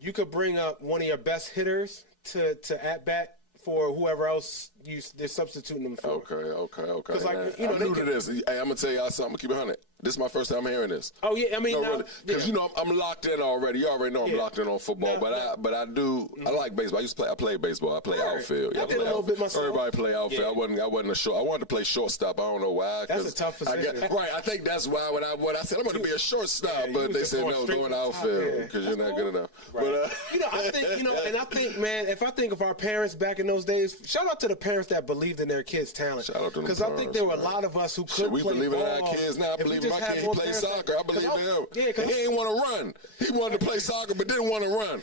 you could bring up one of your best hitters to at bat for whoever else they're substituting them for. Okay. 'Cause, like, Man, you know, I'm new to this. Hey, I'm gonna tell y'all something. I'm gonna keep it 100. This is my first time hearing this. Oh yeah, I mean, No, now, really, because you know I'm locked in already. You already know I'm Yeah. locked in on football, but I do. I like baseball. I played baseball. I play outfield. I did a little bit myself. Everybody play outfield. Yeah. I wasn't a short. I wanted to play shortstop. I don't know why. That's a tough position. Right. I think that's why when I said I'm going to be a shortstop, Yeah, but you they was said going no, straight go in to the top, outfield yeah. because you're not good enough. Right. But I think and I think, man, if I think of our parents back in those days, shout out to the parents that believed in their kids' talent. Shout out to them because I think parents, there were a man. lot of us who could Shit, we play believe in our ball kids now. I if we believe just my had kid. He more plays parents that- soccer. I believe in him. Yeah, 'cause he didn't want to run. He wanted to play soccer, but didn't want to run.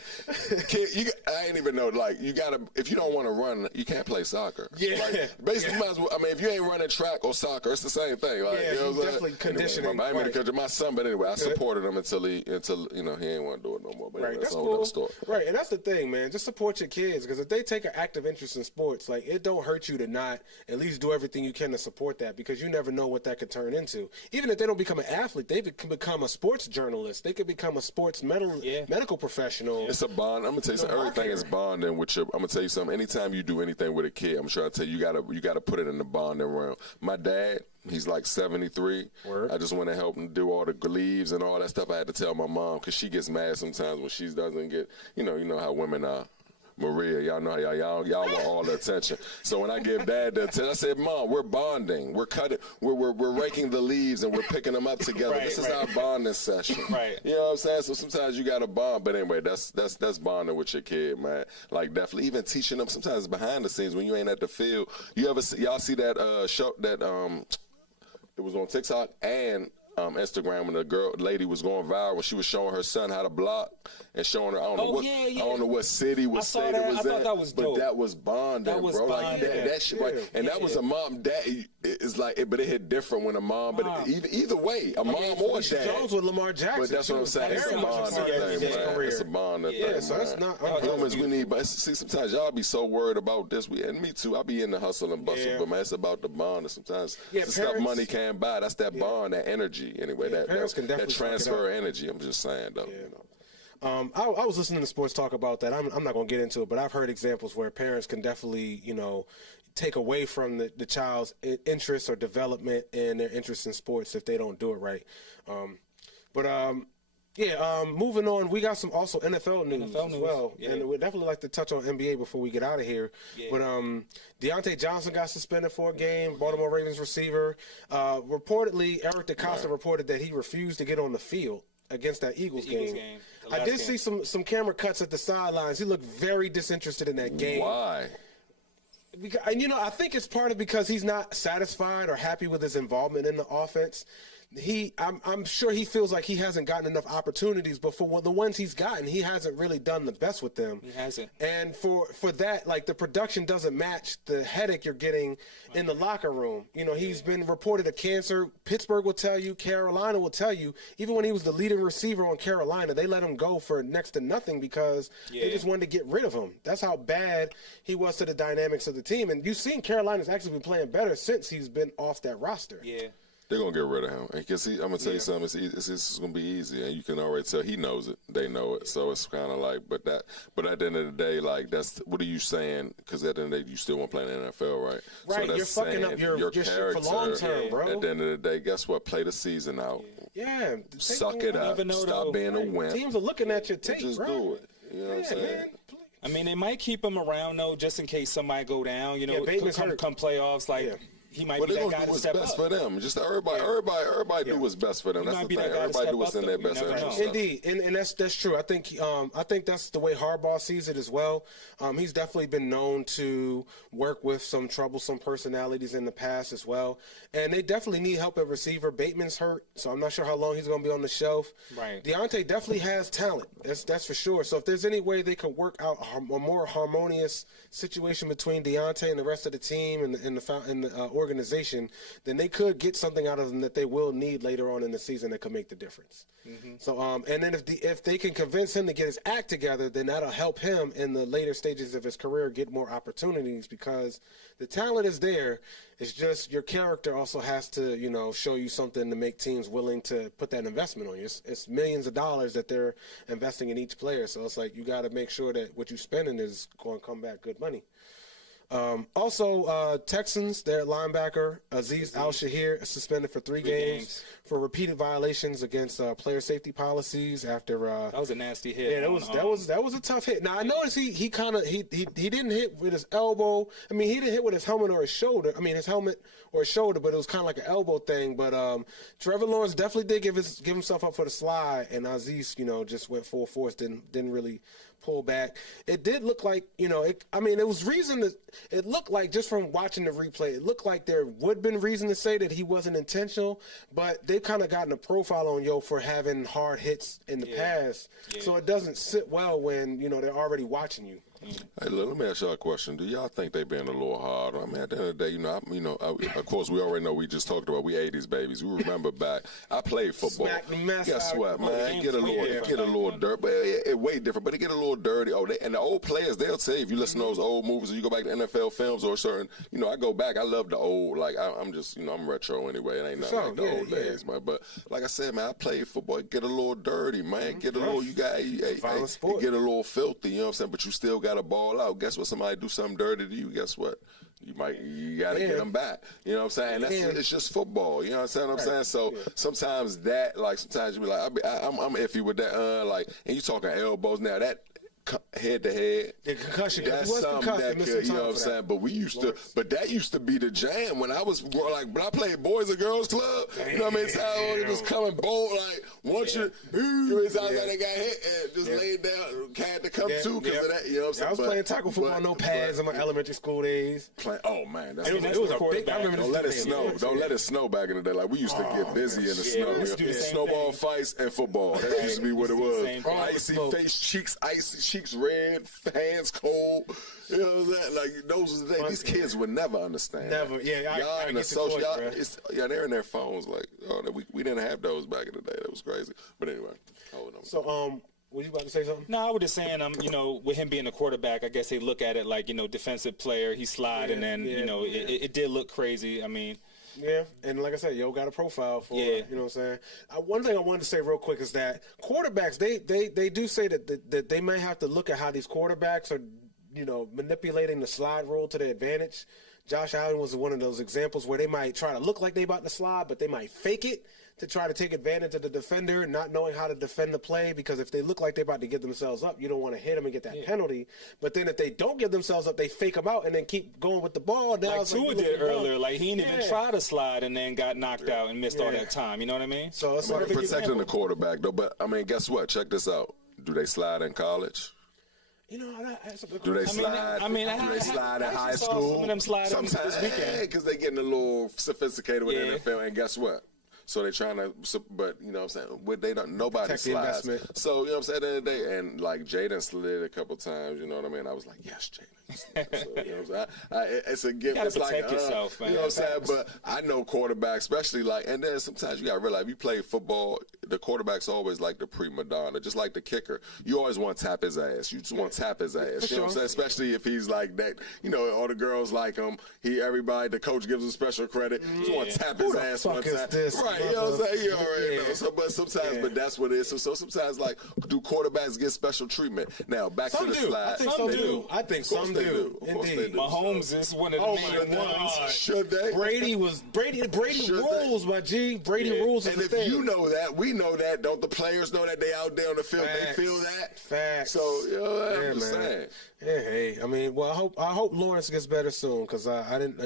Kid, I ain't even know. Like, you gotta. If you don't want to run, you can't play soccer. Yeah. Like, basically, might as well. I mean, if you ain't running track or soccer, it's the same thing. Like, Yeah, you know you what I'm definitely saying? conditioning, Anyway, I ain't mean to right. coach my son, but anyway, I supported him until he ain't want to do it no more. But Right, anyway, that's a whole nother cool. story. Right, and that's the thing, man. Just support your kids because if they take an active interest in sports, like it don't hurt you to not at least do everything you can to support that because you never know what that could turn into. Even if they don't become an athlete, they can become a sports journalist. They could become a sports medical professional. It's a bond. I'm gonna tell you something. Everything is bonding with your. I'm gonna tell you something. Anytime you do anything with a kid, I'm sure I tell you, you gotta put it in the bonding realm. My dad, he's like 73. Word. I just went and helped him do all the leaves and all that stuff. I had to tell my mom because she gets mad sometimes when she doesn't get. You know how women are. Maria, y'all know how y'all want all the attention. So when I give Dad the attention, I said, "Mom, we're bonding. We're cutting. We're raking the leaves and we're picking them up together. Right, this is right. our bonding session." Right. You know what I'm saying? So sometimes you gotta bond. But anyway, that's bonding with your kid, man. Like definitely, even teaching them sometimes behind the scenes when you ain't at the field. Y'all see that show that it was on TikTok and Instagram when the lady was going viral when she was showing her son how to block and showing her I don't know what city, what saw state that. it was I thought in, that was dope. but that was bonding, That was bro. bonding. Like that shit, right? And that was a mom, dad. It's like, but it hit different when a mom. But either way, a mom or Felicia dad. Jones with Lamar Jackson. But that's what I'm saying. It's a Very much bonding part of thing, his man. career. It's a bonding Yeah, thing, so man. that's not. Humans, we need, but see, sometimes y'all be so worried about this. And me too. I be in the hustle and bustle, Yeah. but man, it's about the bond. And sometimes Yeah, the stuff parents- money can't buy. That's that bond, that energy. Anyway, Yeah, parents can that definitely fuck it transfer energy. I'm just saying, though. Yeah. I was listening to sports talk about that. I'm not going to get into it, but I've heard examples where parents can definitely, take away from the child's interest or development and their interest in sports if they don't do it right. Moving on, we got some also NFL news as well, yeah. and we'd definitely like to touch on NBA before we get out of here. Yeah. But Deontay Johnson got suspended for a game. Baltimore Ravens receiver. Reportedly, Eric DeCosta reported that he refused to get on the field against that Eagles game. The I did last see some camera cuts at the sidelines. He looked very disinterested in that game. Why? And I think it's part of because he's not satisfied or happy with his involvement in the offense. I'm sure he feels like he hasn't gotten enough opportunities, but for the ones he's gotten, he hasn't really done the best with them. He hasn't. And for that, like the production doesn't match the headache you're getting in the locker room. He's been reported of cancer. Pittsburgh will tell you, Carolina will tell you. Even when he was the leading receiver on Carolina, they let him go for next to nothing because they just wanted to get rid of him. That's how bad he was to the dynamics of the team. And you've seen Carolina's actually been playing better since he's been off that roster. Yeah. They're going to get rid of him. Because I'm going to tell you something. It's going to be easy. And you can already tell he knows it. They know it. So it's kind of like, but at the end of the day, like, what are you saying? Because at the end of the day, you still want to play in the NFL, right? Right. So you're fucking up your shit for long term, bro. At the end of the day, guess what? Play the season out. Yeah. Suck it up. Stop being a wimp. Teams are looking at your tape, Just bro. do it. You know what I'm saying? Man. I mean, they might keep him around though, just in case somebody go down. Bateman's hurt. Come playoffs, like. Yeah. He might But be they're that gonna guy do to what's step best up. for them. Just everybody do what's best for them. He That's might the be thing. that guy to Everybody step do what's up, in their though. You best never interest. know. Indeed, and that's true. I think that's the way Harbaugh sees it as well. He's definitely been known to work with some troublesome personalities in the past as well, and they definitely need help at receiver. Bateman's hurt, so I'm not sure how long he's going to be on the shelf. Right. Deontay definitely has talent. That's for sure. So if there's any way they could work out a more harmonious situation between Deontay and the rest of the team and the organization, then they could get something out of them that they will need later on in the season that could make the difference. Mm-hmm. So, and then if they can convince him to get his act together, then that'll help him in the later stages of his career get more opportunities because the talent is there. It's just your character also has to, show you something to make teams willing to put that investment on you. It's millions of dollars that they're investing in each player. So it's like you got to make sure that what you're spending is going to come back good money. Also, Texans, their linebacker, Aziz Al-Shahir, is suspended for 3 games for repeated violations against player safety policies after that was a nasty hit. Yeah, that was a tough hit. Now I noticed he didn't hit with his elbow. I mean, he didn't hit with his helmet or his shoulder. I mean, his helmet or his shoulder, but it was kind of like an elbow thing. But Trevor Lawrence definitely did give himself up for the slide, and Aziz, just went full force. Didn't really pull back. It did look like, it was reason to. It looked like, just from watching the replay, it looked like there would have been reason to say that he wasn't intentional, but they've kind of gotten a profile on Yo for having hard hits in the past, so it doesn't sit well when they're already watching you. Hey, let me ask y'all a question. Do y'all think they being a little hard? I mean, at the end of the day, of course, we already know. We just talked about we 80s babies. We remember back. I played football. Guess what, man? Get a little dirt, but it way different. But it get a little dirty. And the old players, they'll say, if you listen to those old movies, or you go back to NFL films or certain, I go back. I love the old. Like I'm just, I'm retro anyway. It ain't nothing like the old days, man. But like I said, man, I played football. Get a little dirty, man. Get a little. You get a little filthy. You know what I'm saying? But you still got to ball out. Guess what? Somebody do something dirty to you. Guess what? You got to get them back. You know what I'm saying? It's just football. You know what I'm saying? So sometimes sometimes you be like, I'm iffy with that. And you talking elbows now. That head to head. The concussion. That's something that could, you know what I'm saying? But that used to be the jam when I was when I played Boys and Girls Club. You know what I mean? It was coming bold. Once you sounds like they got hit and just laid down, had to come to because of that. You know what I'm saying? I was playing tackle football, no pads in my elementary school days. Oh man, it was a big. I remember. Don't let it snow. Don't let it snow back in the day. Like we used to get busy in the snow. Snowball fights and football. That used to be what it was. Icy face, cheeks icy, cheeks red, hands cold. You know what I'm saying? Like those was the days. These kids would never understand. Never. Yeah, y'all in the social. They're in their phones. Like we didn't have those back in the day. That was crazy. But anyway, hold on. So were you about to say something? No, I was just saying, with him being a quarterback, I guess they look at it like, defensive player, he slide, and then, it did look crazy. I mean. Yeah, and like I said, got a profile for it, you know what I'm saying? One thing I wanted to say real quick is that quarterbacks, they do say that they may have to look at how these quarterbacks are, manipulating the slide rule to their advantage. Josh Allen was one of those examples where they might try to look like they about to slide, but they might fake it to try to take advantage of the defender, not knowing how to defend the play, because if they look like they're about to get themselves up, you don't want to hit them and get that penalty. But then if they don't get themselves up, they fake them out and then keep going with the ball. Now like Tua did earlier. Like he didn't even try to slide and then got knocked out and missed all that time. You know what I mean? So it's protecting the quarterback, though. But, I mean, guess what? Check this out. Do they slide in college? That's a good question. Do they slide? Do they slide in high school? Some of them slide sometimes this weekend because they're getting a little sophisticated with the NFL. And guess what? So they're trying to, but you know what I'm saying? They don't. Nobody slides. So you know what I'm saying? At the end of the day, and like Jaden slid a couple times. You know what I mean? I was like, yes, Jaden. So, you know what I'm saying? It's a gift. It's like yourself, man. You know what I'm saying? But I know quarterbacks, especially and then sometimes you gotta realize if you play football, the quarterback's always like the prima donna, just like the kicker. You always want to tap his ass. You just want to tap his ass. You know what I'm saying? Especially if he's like that. All the girls like him. Everybody, the coach gives him special credit. You just want to tap his ass one time. Right? You know what I'm saying? You already know. So, but sometimes, but that's what it is. So sometimes, do quarterbacks get special treatment? Now back to the slide. I think some do. I think some do. Indeed. Mahomes is one of the main ones. Should they? Brady rules, my G. Brady rules. And if you know that, we know that. Don't the players know that they out there on the field? Facts. They feel that. Facts. So I'm just saying. Yeah, hey, I mean, well, I hope Lawrence gets better soon because I didn't,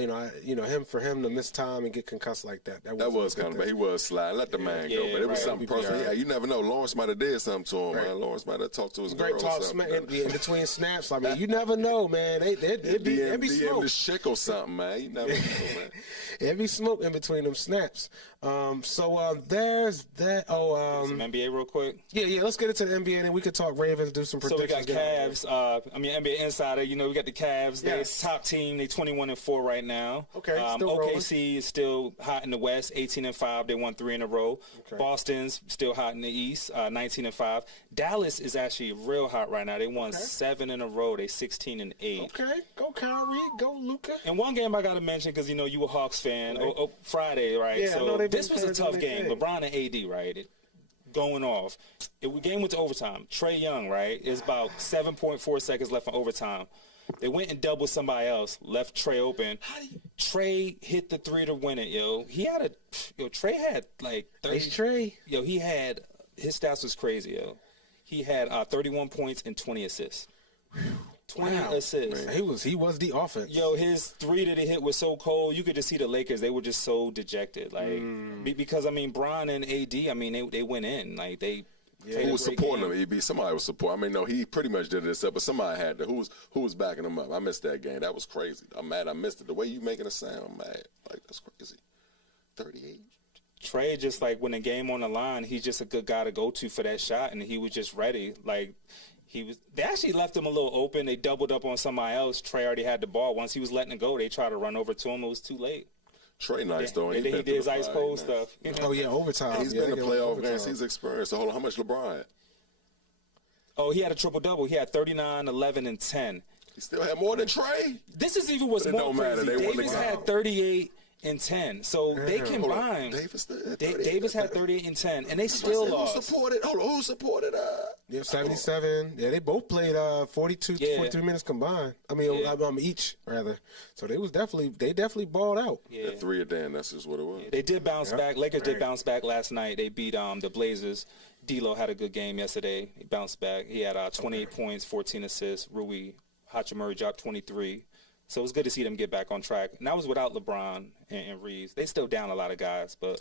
for him to miss time and get concussed like that. That was kind of bad. He was sliding. Let the man go, but it was something personal. Yeah, you never know. Lawrence might have did something to him, man. Lawrence might have talked to his girl or something. In between snaps. I mean, you never know, man. It'd be smoke. The shick or something, man. You never know, man. It'd be smoke in between them snaps. There's that. Some NBA real quick. Yeah. Let's get into the NBA and we could talk Ravens, do some predictions. So we got Cavs. NBA Insider. We got the Cavs. They're top team. They 21-4 right now. Okay. OKC is still hot in the West. 18-5. They won 3 in a row. Okay. Boston's still hot in the East. 19-5. Dallas is actually real hot right now. They won 7 in a row. They 16-8. Okay. Go Kyrie. Go Luka. And one game I got to mention because you a Hawks fan. Right. Friday, right? Yeah, so this was a tough game. LeBron and AD, right? Going off. Game went to overtime. Trae Young, right? It's about 7.4 seconds left in overtime. They went and doubled somebody else, left Trey open. Trey hit the 3 to win it, yo. Trey had like 30. Nice Trey. Yo, his stats was crazy, yo. He had 31 points and 20 assists. 20 assists. Man, he was the offense. Yo, his 3 that he hit was so cold. You could just see the Lakers. They were just so dejected. Like because I mean, Bron and AD. I mean, they went in. Like they. Yeah. Who was supporting him? EB. Somebody was supporting. I mean, no, he pretty much did it himself, but somebody had to. Who was backing him up? I missed that game. That was crazy. I'm mad. I missed it. The way you making it sound, I'm mad. Like that's crazy. 38. Trey just like when the game on the line, he's just a good guy to go to for that shot, and he was just ready. Like. They actually left him a little open. They doubled up on somebody else. Trey already had the ball. Once he was letting it go, they tried to run over to him. It was too late. Trey nice, though. He did his ice cold stuff. Oh, yeah, overtime. And he's been in playoff games. He's experienced. So, hold on. How much LeBron had? Oh, he had a triple-double. He had 39, 11, and 10. He still had more than Trey? This is even what's more crazy. Davis had 38 and 10. So they combined. Davis had 38 and 10, and they still lost. Who supported? Yeah, 77. Yeah, they both played 42, 43 minutes combined. I mean, each rather. So they definitely balled out. Yeah, 3 a damn. That's just what it was. They did bounce back. Lakers did bounce back last night. They beat the Blazers. D'Lo had a good game yesterday. He bounced back. He had 28 points, 14 assists. Rui Hachimura dropped 23. So it was good to see them get back on track. And that was without LeBron and Reeves. They still down a lot of guys, but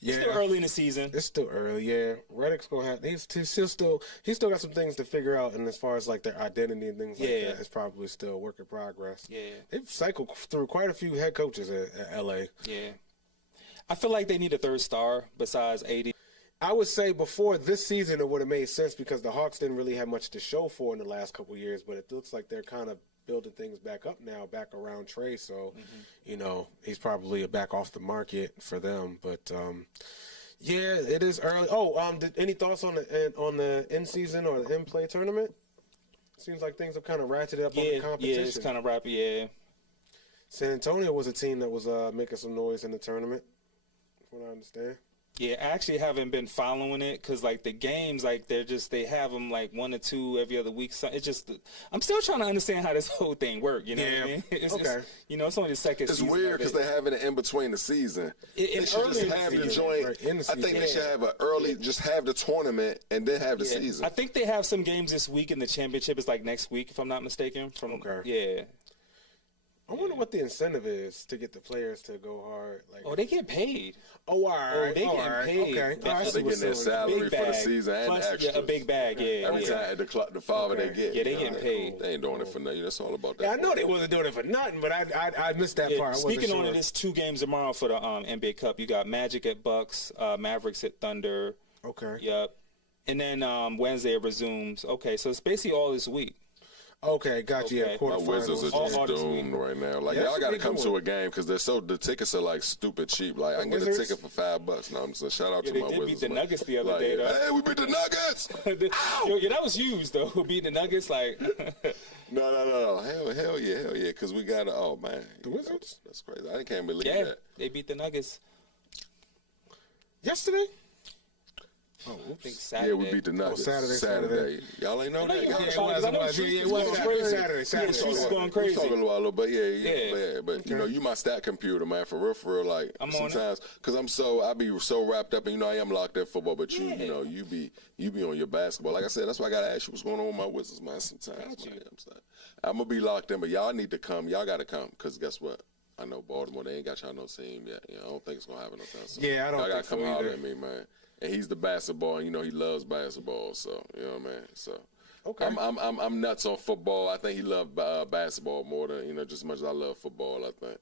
it's still early in the season. It's still early, yeah. Redick's gonna have he's still got some things to figure out, and as far as like their identity and things like that, it's probably still a work in progress. Yeah. They've cycled through quite a few head coaches at LA. Yeah. I feel like they need a third star besides AD. I would say before this season it would have made sense because the Hawks didn't really have much to show for in the last couple of years, but it looks like they're kind of building things back up now, back around Trey. So, he's probably back off the market for them. But yeah, it is early. Oh, any thoughts on the in season or the in play tournament? Seems like things have kind of ratcheted up on the competition. Yeah, it's kind of rapid. Yeah. San Antonio was a team that was making some noise in the tournament, from what I understand. Yeah, I actually haven't been following it because, like, the games, like, they have them, like, 1 or 2 every other week. So it's just, I'm still trying to understand how this whole thing works, you know what I mean? It's only the second season. It's weird because they have it in between the season. They should just have the joint. I think they should have just have the tournament and then have the season. I think they have some games this week, and the championship is, like, next week, if I'm not mistaken. Yeah. I wonder what the incentive is to get the players to go hard. Like, they get paid. Oh, all right. They get paid. Okay. They're getting their salary for the season and plus, extras. a big bag, Every time the father they get. Yeah, they getting paid. They ain't doing it for nothing. That's all about that. Yeah, I know they wasn't doing it for nothing, but I missed that part. Speaking on it, it's 2 games tomorrow for the NBA Cup. You got Magic at Bucks, Mavericks at Thunder. Okay. Yep. And then Wednesday it resumes. Okay, so it's basically all this week. Okay, got you. Okay. My Wizards are just doomed right now. Like, y'all got to come to a game because the tickets are like stupid cheap. Like, I can get a ticket for $5. No, I'm just shout out to my Wizards. They beat the Nuggets the other day, though. Hey, we beat the Nuggets! Yo, that was huge, though. Beating the Nuggets, like. No. Hell yeah. Because we got oh man, the Wizards. That's crazy. I can't believe that. They beat the Nuggets yesterday. Oh, I think Saturday. Yeah, we beat the Nuggets. Saturday. Y'all ain't know that? It was Saturday. It's going crazy. Talking a little bit, yeah. But you my stat computer, man. For real. Like sometimes, because I be so wrapped up, and I am locked in football. But you be on your basketball. Like I said, that's why I gotta ask you what's going on with my Wizards, man. Sometimes, man. I'm gonna be locked in, but y'all need to come. Y'all gotta come, because guess what? I know Baltimore, they ain't got y'all no team yet. I don't think it's gonna happen no time soon. Yeah, I don't. Y'all gotta think come holler at me, man. And he's the basketball, and he loves basketball. So you know what I mean. So okay, I'm nuts on football. I think he loved basketball more than just as much as I love football. I think.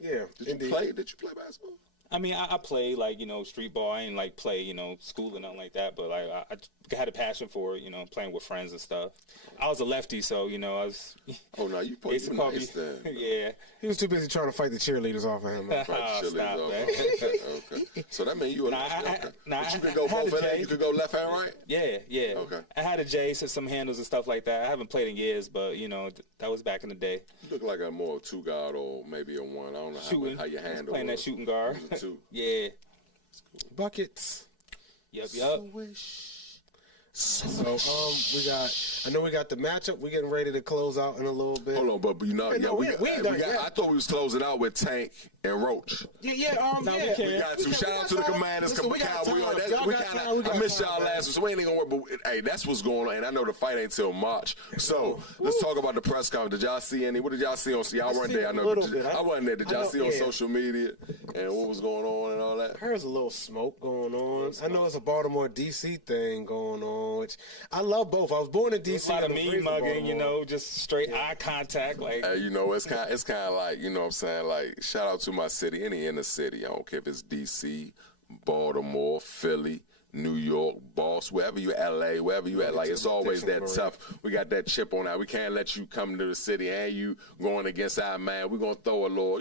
Yeah. Did you play basketball? I mean, I play like street ball. I ain't like play school or nothing like that. But like I had a passion for it. Playing with friends and stuff. I was a lefty, so I was. Oh no, you played nice then. Yeah. He was too busy trying to fight the cheerleaders off of him. Man. Stop, man. Okay. So that means you were lefty. Okay. But you could go both ends. You could go left and right. Yeah. Okay. I had a J, so some handles and stuff like that. I haven't played in years, but that was back in the day. You look like a more 2 guard or maybe a 1. I don't know how you handle playing that shooting guard. 2. Yeah. Buckets. Yep. So I know we got the matchup. We're getting ready to close out in a little bit. Hold on, but we ain't done yet. I thought we was closing out with Tank and Roach. We got to. Shout out to the Commanders. I missed y'all last week, so we ain't gonna work. But hey, that's what's going on. And I know the fight ain't till March. So let's talk about the press conference. Did y'all see any? What did y'all see on? Y'all weren't there. I know. I wasn't there. Did y'all see on social media and what was going on and all that? There's a little smoke going on. I know it's a Baltimore DC thing going on, which I love both. I was born in DC. A lot of mean mugging, just straight eye contact. Like, it's kind of like, you know what I'm saying? Like, shout out to my city, any inner city. I don't care if it's DC, Baltimore, Philly, New York, Boston, wherever you at, LA, wherever you at, like, it's always that tough. We got that chip on that. We can't let you come to the city and you going against our man. We're going to throw a little,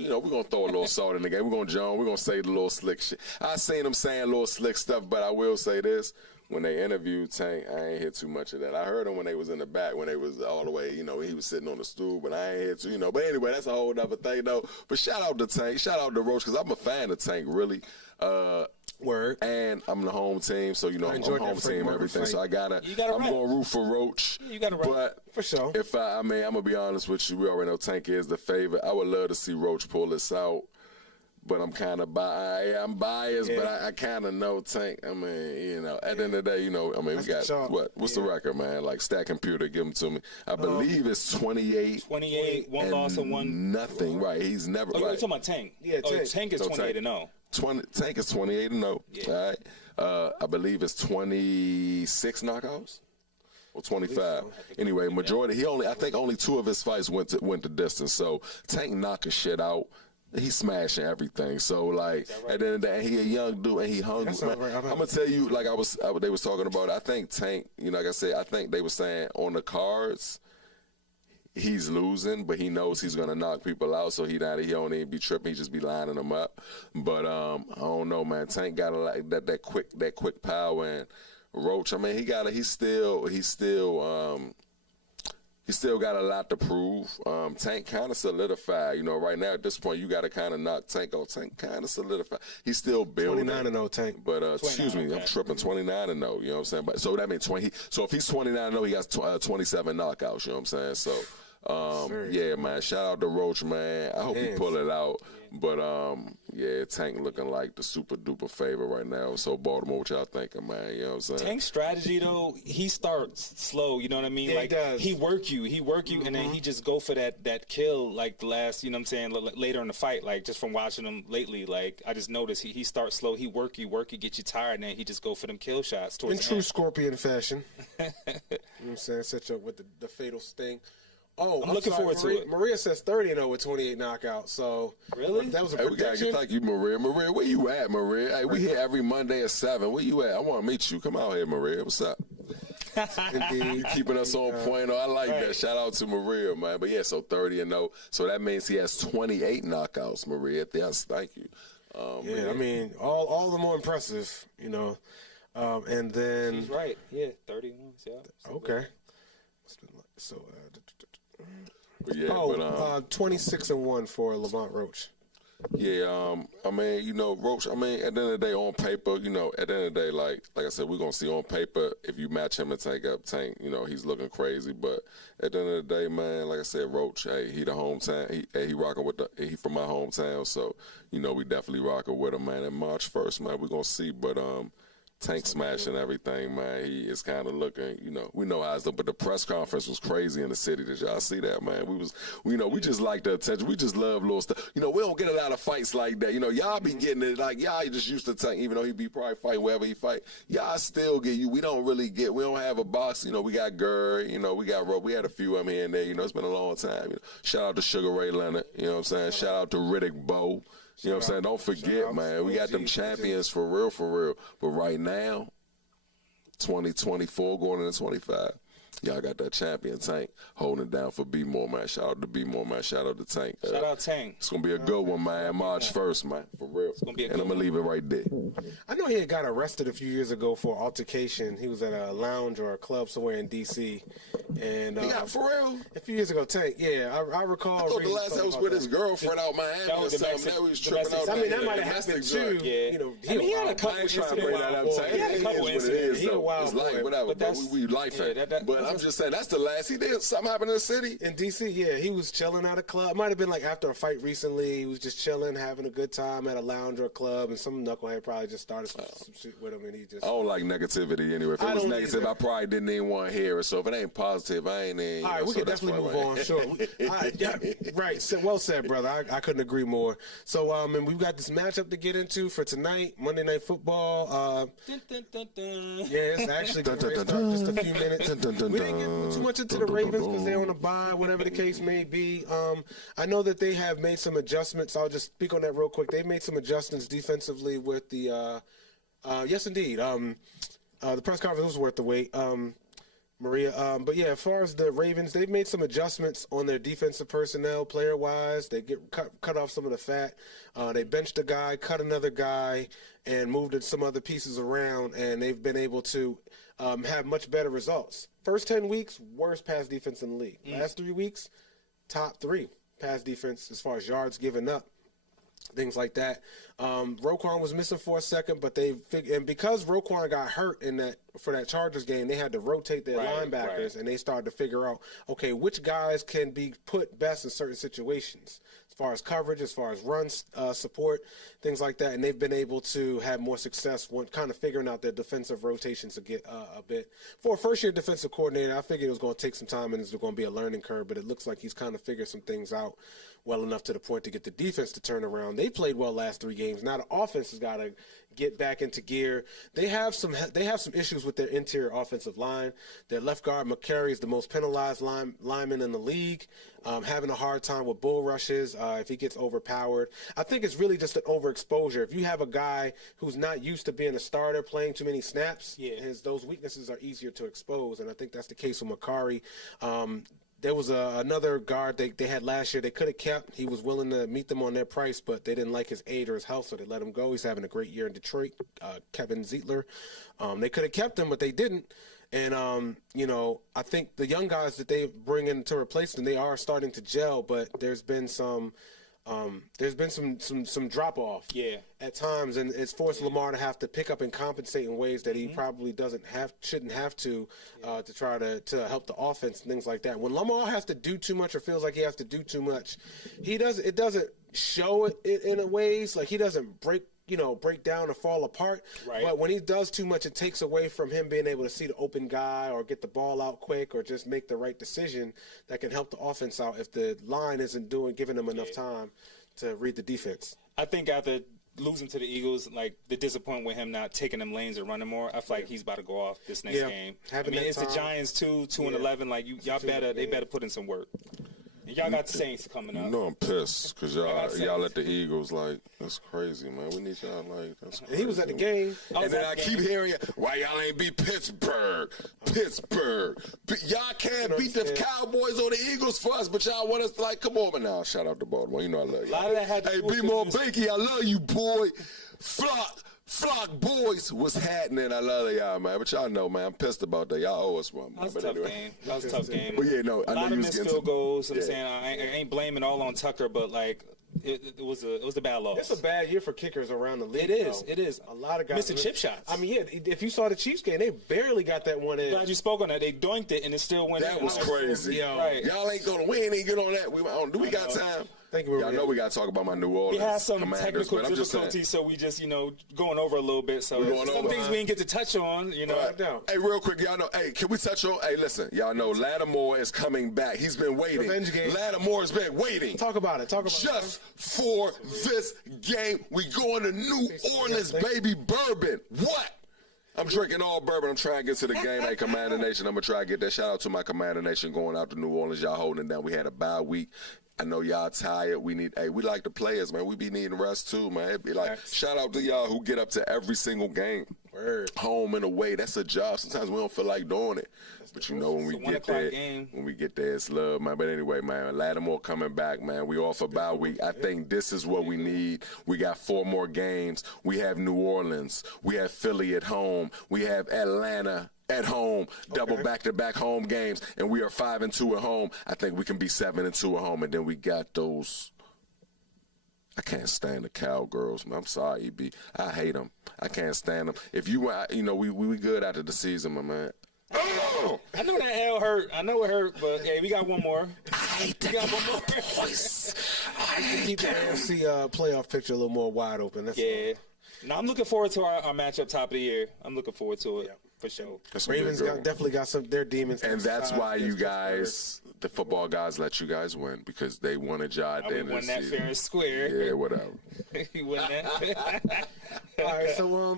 salt in the game. We're going to say the little slick shit. I seen them saying little slick stuff, but I will say this. When they interviewed Tank, I ain't hear too much of that. I heard him when they was in the back, when they was all the way, he was sitting on the stool, but I ain't hear too, But anyway, that's a whole other thing, though. But shout out to Tank, shout out to Roach, because I'm a fan of Tank, really. Word. And I'm the home team, so, I'm home team, everything. So I'm going to root for Roach. You got to run. But for sure. I'm going to be honest with you. We already know Tank is the favorite. I would love to see Roach pull this out. But I'm kind of biased. I'm biased, but I kind of know Tank. I mean, at the end of the day, we got what's the record, man? Like, Stat Computer, give them to me. I believe it's 28. 28, one loss and one. Nothing, right? He's never. Oh, you're talking about Tank? Yeah, Tank. Tank is 28-0. Tank is 28-0. Yeah. All right. I believe it's 26 knockouts. Or 25. Anyway, majority. I think only 2 of his fights went the distance. So Tank knocking shit out. He's smashing everything. So, like, at the end of the day, he a young dude and he hungry. I'm gonna tell you, like they was talking about. I think Tank. Like I said, I think they were saying on the cards, he's losing, but he knows he's gonna knock people out. So he don't even be tripping. He just be lining them up. But I don't know, man. Tank got that quick power, and Roach. I mean, he's still got a lot to prove. Tank kind of solidified. Right now at this point, you got to kind of knock Tank on. Tank kind of solidified. He's still building. 29-0 Tank. But excuse me, I'm tripping. 29-0. You know what I'm saying? But so that means 20. So if he's 29-0, he got 27 knockouts. You know what I'm saying? So yeah, man. Shout out to Roach, man. I hope he pull it out. But Tank looking like the super duper favorite right now. So Baltimore, what y'all thinking, man? You know what I'm saying? Tank's strategy though, he starts slow. You know what I mean? Yeah, like he work you, and then he just go for that kill like the last. You know what I'm saying? Later in the fight, like just from watching him lately, like I just noticed he starts slow. He work you, get you tired, and then he just go for them kill shots. In true Scorpion fashion. You know what I'm saying? Set you up with the fatal sting. Oh, I'm looking forward to it. Maria says 30-0 with 28 knockouts. So really, that was a prediction. We gotta get like you, Maria. Maria, where you at, Maria? Hey, we here every Monday at 7. Where you at? I want to meet you. Come out here, Maria. What's up? Indeed, keeping us on point. I like that. Shout out to Maria, man. But yeah, so 30-0. So that means he has 28 knockouts, Maria. Yes, thank you. I mean, all the more impressive, and then she's right. Yeah, 31. Yeah. Okay. So. But yeah, 26-1 for Lamont Roach. Yeah, I mean, Roach. I mean, at the end of the day, on paper, at the end of the day, like I said, we're gonna see on paper if you match him and Tank, he's looking crazy. But at the end of the day, man, like I said, Roach, hey, he the hometown. He rocking with he from my hometown, so we definitely rocking with him, man. And March 1st, man, we're gonna see. But Tank smashing everything, man. He is kind of looking, we know how it's done, but the press conference was crazy in the city. Did y'all see that, man? We just like the attention. We just love little stuff. We don't get a lot of fights like that. Y'all be getting it, like, y'all just used to Tank, even though he be probably fighting wherever he fight. Y'all still get you. We don't have a box. We got Gurr, we got Rope. We had a few of them here and there. It's been a long time. Shout out to Sugar Ray Leonard, you know what I'm saying? Shout out to Riddick Bowe. You know what I'm saying? Don't forget, man. We got them champions for real. But right now, 2024 going into 25. Y'all got that champion Tank holding it down for BMore, man. Shout out to BMore, man. Shout out to Tank. Shout out Tank. It's going to be a good one, man. March 1st, man. For real. It's gonna be a and good I'm going to leave it right there. I know he had got arrested a few years ago for altercation. He was at a lounge or a club somewhere in D.C. And He got for real? a few years ago, Tank. Yeah, I recall. I thought the reading last time something was about with his that. girlfriend out Miami That or was something. domestic- That we was tripping domestic- out. I mean, that there. might have happened Domestic too. Yeah. You know, I mean, he had a couple I ain't incidents. trying to bring that up. He had a couple It is what it incidents. is, He a though. wild It's like boy. whatever, But but that's- we life yeah, it. But I'm just saying, that's the last he did. Something happened in the city. In D.C., yeah, he was chilling at a club. It might have been like after a fight recently. He was just chilling, having a good time at a lounge or a club, and some knucklehead probably just started some shit with him, and he just. I don't like negativity anyway. If it I was don't negative, either. I probably didn't even want to hear it. So if it ain't positive, I ain't in. All right, we can definitely move on. Sure. Yeah, right. So, well said, brother. I couldn't agree more. So, and we've got this matchup to get into for tonight, Monday Night Football. Dun, dun, dun, dun. Yeah, it's actually going to start in just a few minutes. We didn't get too much into the Ravens because they're on a bye, whatever the case may be. I know that they have made some adjustments. I'll just speak on that real quick. They've made some adjustments defensively with the yes, indeed. The press conference was worth the wait. Maria. But yeah, as far as the Ravens, they've made some adjustments on their defensive personnel, player-wise. They get cut off some of the fat. They benched a guy, cut another guy, and moved some other pieces around, and they've been able to have much better results. First 10 weeks, worst pass defense in the league. Last 3 weeks, top 3 pass defense as far as yards given up. Things like that. Roquan was missing for a second, but and because Roquan got hurt for that Chargers game, they had to rotate their linebackers, and they started to figure out, okay, which guys can be put best in certain situations, as far as coverage, as far as run support, things like that. And they've been able to have more success when kind of figuring out their defensive rotations to get a bit. For a first-year defensive coordinator, I figured it was going to take some time and it's going to be a learning curve, but it looks like he's kind of figured some things out well enough to the point to get the defense to turn around. They played well last 3 games. Now the offense has got to get back into gear. They have some issues with their interior offensive line. Their left guard McCary is the most penalized lineman in the league, having a hard time with bull rushes if he gets overpowered. I think it's really just an overexposure. If you have a guy who's not used to being a starter, playing too many snaps, those weaknesses are easier to expose, and I think that's the case with McCary. There was another guard they had last year they could have kept. He was willing to meet them on their price, but they didn't like his age or his health, so they let him go. He's having a great year in Detroit, Kevin Zeitler. They could have kept him, but they didn't. And, I think the young guys that they bring in to replace them, they are starting to gel, but there's been some drop off at times, and it's forced Lamar to have to pick up and compensate in ways that he probably shouldn't have to try to help the offense and things like that. When Lamar has to do too much or feels like he has to do too much, it doesn't show it in a ways, like he doesn't break down or fall apart. Right. But when he does too much, it takes away from him being able to see the open guy or get the ball out quick or just make the right decision that can help the offense out if the line isn't giving them enough time to read the defense. I think after losing to the Eagles, like the disappointment with him not taking them lanes and running more, I feel like he's about to go off this next game. It's the Giants 2-11. Like they better put in some work. And y'all got the Saints coming up. You know I'm pissed because y'all let the Eagles, that's crazy, man. We need y'all, that's crazy. He was at the game. And then I keep hearing, why y'all ain't beat Pittsburgh? Y'all can't beat the Cowboys or the Eagles for us, but y'all want us to, come on, man. Now, shout out to Baltimore. You know I love you. A lot of that had to Hey, do with BMore Bakey, I love you, boy. Flock boys, what's happening? I love y'all, man. But y'all know, man, I'm pissed about that. Y'all owe us one. That was a tough game. That was a tough game. But yeah, no, I know a lot you of was missed getting field goals. I'm saying I ain't blaming all on Tucker, but it was a bad loss. It's a bad year for kickers around the league. It is. A lot of guys missing chip shots. I mean, if you saw the Chiefs game, they barely got that one in. Glad you spoke on that. They doinked it and it still went in. That was crazy. Right. Y'all ain't gonna win. Ain't get on that. Do we got time? Y'all know we got to talk about my New Orleans. We had some Commanders, technical difficulties, so we just, going over a little bit. So some things we didn't get to touch on, Right. Hey, real quick, y'all know, can we touch on, listen, y'all know Lattimore is coming back. He's been waiting. Revenge game. Lattimore's been waiting. Talk about it. Just for this game. We going to New Orleans, baby. Bourbon. What? I'm drinking all bourbon. I'm trying to get to the game. Hey, Commander Nation, I'm going to try to get that. Shout out to my Commander Nation going out to New Orleans. Y'all holding it down. We had a bye week. I know y'all tired. We like the players, man. We be needing rest too, man. It'd be shout out to y'all who get up to every single game. Word. Home and away, that's a job. Sometimes we don't feel like doing it. But you know, when we get there, it's love, man. But anyway, man, Lattimore coming back, man. We off a bye week. I think this is what we need. We got 4 more games. We have New Orleans. We have Philly at home. We have Atlanta at home, double back-to-back home games, and we are 5-2 at home. I think we can be 7-2 at home, and then we got those. I can't stand the Cowgirls, man. I'm sorry, EB. I hate them. I can't stand them. If you, we good after the season, my man. Oh! I know that L hurt. I know it hurt, but hey, we got one more. I got one more. I keep the AFC playoff picture a little more wide open. That's all. No, I'm looking forward to our matchup top of the year. I'm looking forward to it for sure. Ravens definitely got some their demons, and that's why you guys, the football guys, let you guys win because they wanted y'all at the end of the season. We won that fair and square. Yeah, whatever. You won that. All right, so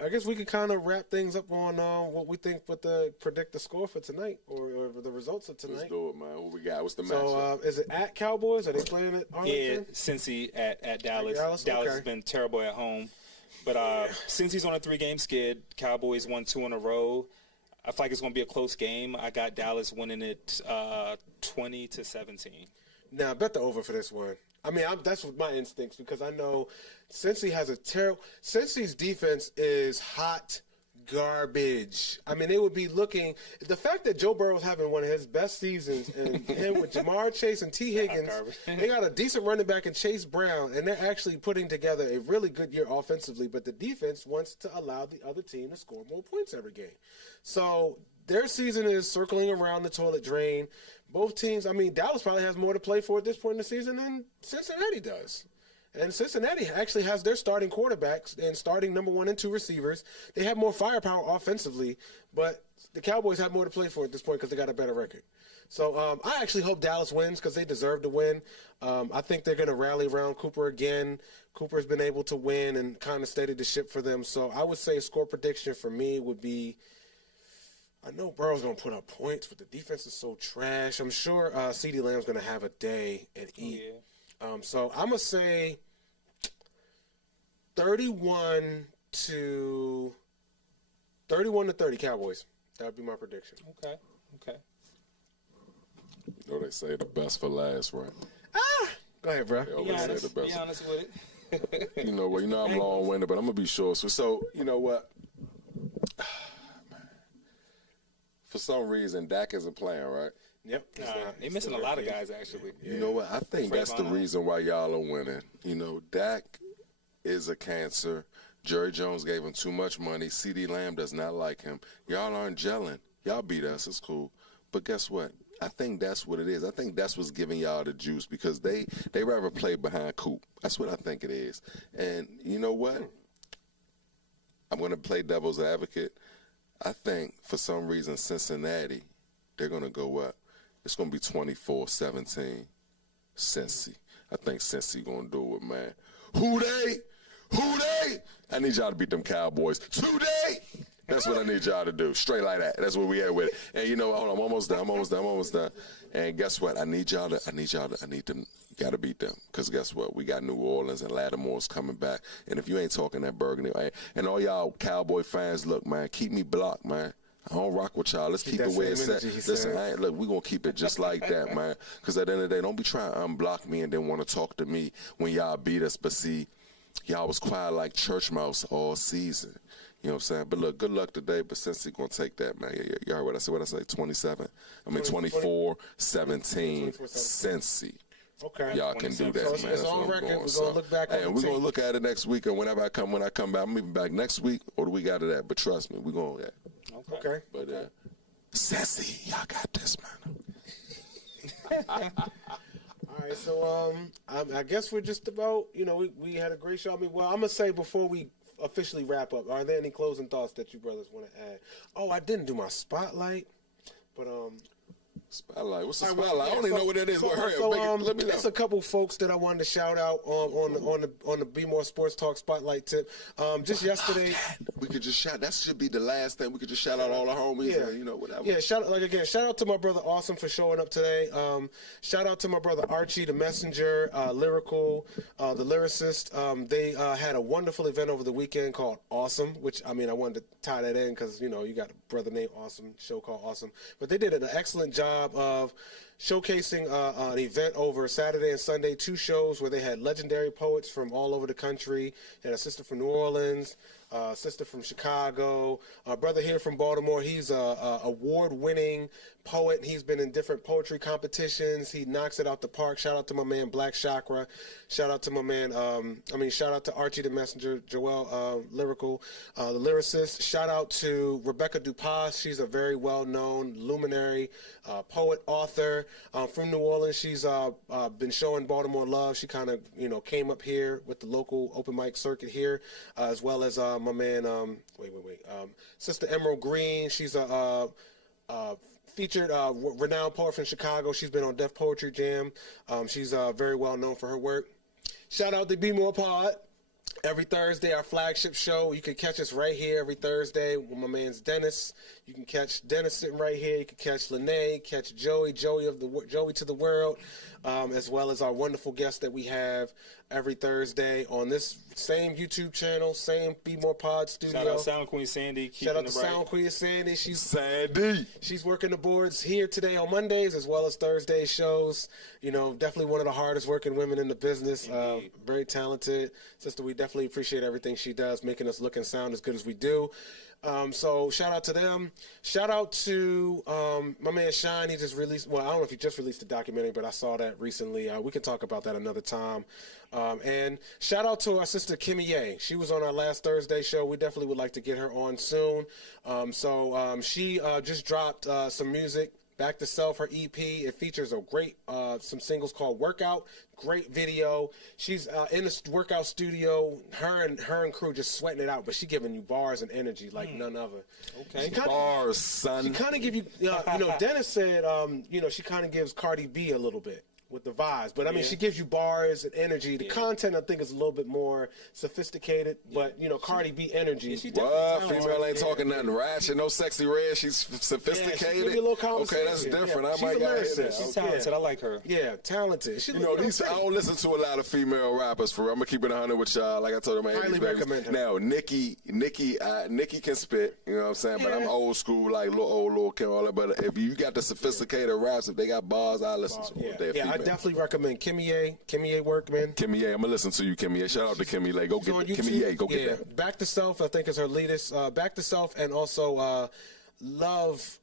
I guess we could kind of wrap things up on what we think with the predict the score for tonight or the results of tonight. Let's do it, man. What we got? What's the matchup? So is it at Cowboys? Are they playing at Arlington? Yeah, Cincy at Dallas. Dallas has been terrible at home. But Cincy's on a 3-game skid. Cowboys won 2 in a row. I feel like it's going to be a close game. I got Dallas winning it 20-17. Now, I bet the over for this one. I mean, that's what my instincts because I know Cincy has a terrible. Cincy's defense is hot garbage. I mean, they would be looking. The fact that Joe Burrow's having one of his best seasons, and him with Jamar Chase and T. Higgins, they got a decent running back in Chase Brown, and they're actually putting together a really good year offensively. But the defense wants to allow the other team to score more points every game. So their season is circling around the toilet drain. Both teams, I mean, Dallas probably has more to play for at this point in the season than Cincinnati does. And Cincinnati actually has their starting quarterbacks and starting number 1 and 2 receivers. They have more firepower offensively, but the Cowboys have more to play for at this point because they got a better record. So I actually hope Dallas wins because they deserve to win. I think they're going to rally around Cooper again. Cooper's been able to win and kind of steadied the ship for them. So I would say a score prediction for me would be, I know Burrow's going to put up points, but the defense is so trash. I'm sure CeeDee Lamb's going to have a day and eat. Yeah. So I'm going to say 31 to 30 Cowboys. That would be my prediction. Okay. You know they say the best for last, right? Go ahead, bro. Be honest with it. You know what? I'm long-winded, but I'm going to be short. So you know what? For some reason, Dak isn't playing, right? Yep. They're missing a lot of guys, actually. You know what? I think that's the reason why y'all are winning. You know, Dak is a cancer. Jerry Jones gave him too much money. CeeDee Lamb does not like him. Y'all aren't gelling. Y'all beat us. It's cool. But guess what? I think that's what it is. I think that's what's giving y'all the juice because they rather play behind Coop. That's what I think it is. And you know what? I'm going to play devil's advocate. I think for some reason Cincinnati, they're going to go up. It's going to be 24-17. Cincy. I think Cincy going to do it, man. Who they? I need y'all to beat them Cowboys. Today? That's what I need y'all to do. Straight like that. That's what we at with it. And you know, hold on, I'm almost done. And guess what? I need them. You got to beat them. Because guess what? We got New Orleans and Lattimore's coming back. And if you ain't talking that Burgundy, and all y'all Cowboy fans, look, man, keep me blocked, man. I don't rock with y'all. Let's keep it where it's at. Listen, look, we're going to keep it just like that, man. Because at the end of the day, don't be trying to unblock me and then want to talk to me when y'all beat us. But see, y'all was quiet like church mouse all season. You know what I'm saying? But look, good luck today. But since he's going to take that, man. Yeah, you heard what I said. 24-17. Cincy. Okay. Y'all can do that, man. It's on record. We're going to look back on and we're going to look at it next week. And when I come back, I'm even back next week or the week after that. But trust me, we're going to Okay. But, Cincy, y'all got this, man. All right, so I guess we're just about, we had a great show. I mean, well, I'm going to say before we officially wrap up, are there any closing thoughts that you brothers want to add? Oh, I didn't do my spotlight, but Spotlight. What's the spotlight? I don't even know what that is. Let me know. It's a couple folks that I wanted to shout out on the BMore Sports Talk Spotlight tip. Just yesterday, we could just shout. That should be the last thing. We could just shout out all our homies. Yeah. And, whatever. Yeah, shout out to my brother Awsim for showing up today. Shout out to my brother Archie, the messenger, lyrical, the lyricist. They had a wonderful event over the weekend called Awsim, which I wanted to tie that in because you got a brother named Awsim, show called Awsim. But they did an excellent job of showcasing an event over Saturday and Sunday, 2 shows where they had legendary poets from all over the country. They had a sister from New Orleans, a sister from Chicago, a brother here from Baltimore. He's a award-winning poet. He's been in different poetry competitions. He knocks it out the park. Shout out to my man Black Chakra. Shout out to my man, shout out to Archie the Messenger, Joel Lyrical, the lyricist. Shout out to Rebecca Dupas. She's a very well-known luminary poet, author from New Orleans. She's been showing Baltimore love. She kind of, came up here with the local open mic circuit here, as well as my man, Sister Emerald Green. She's a featured renowned poet from Chicago. She's been on Def Poetry Jam. She's very well known for her work. Shout out to BMorePod. Every Thursday, our flagship show. You can catch us right here every Thursday with my man's Dennis. You can catch Dennis sitting right here. You can catch Lene, catch Joey to the world, as well as our wonderful guests that we have every Thursday on this same YouTube channel, same BMorePod studio. Shout out Sound Queen Sandy. Shout out to Sound Queen Sandy. She's working the boards here today on Mondays as well as Thursday shows. Definitely one of the hardest working women in the business. Very talented. Sister, we definitely appreciate everything she does, making us look and sound as good as we do. So shout out to them. Shout out to my man Shine. He just released, I don't know if he just released a documentary, but I saw that recently. We can talk about that another time. And shout out to our sister Kimmy Ye. She was on our last Thursday show. We definitely would like to get her on soon. She just dropped some music. Back to Self, her EP. It features a great, some singles called Workout. Great video. She's in the workout studio. Her and crew just sweating it out, but she giving you bars and energy like none other. Okay. Bars, son. She kind of give you, Dennis said, she kind of gives Cardi B a little bit with the vibes. But, she gives you bars and energy. The content, I think, is a little bit more sophisticated. But, Cardi B energy. What? Female ain't talking nothing ratchet, no sexy red. She's sophisticated. Yeah, she give you a little conversation. Okay, that's different. Yeah. I might got it. She's talented. I like her. Yeah, talented. I don't listen to a lot of female rappers. I'm going to keep it 100 with y'all. Like I told you, highly recommend her. Now, Nikki can spit. You know what I'm saying? But I'm old school, like Lil Kim, all that. But if you got the sophisticated raps, if they got bars, I listen to them. I definitely recommend Kimmy Ye work, man. Kimmy Ye, I'm gonna listen to you, Kimmy Ye. Shout out to Kimmy Ye. Go get Kimmy Ye. Go get that. Back to Self, I think, is her latest. Back to Self, and also Love.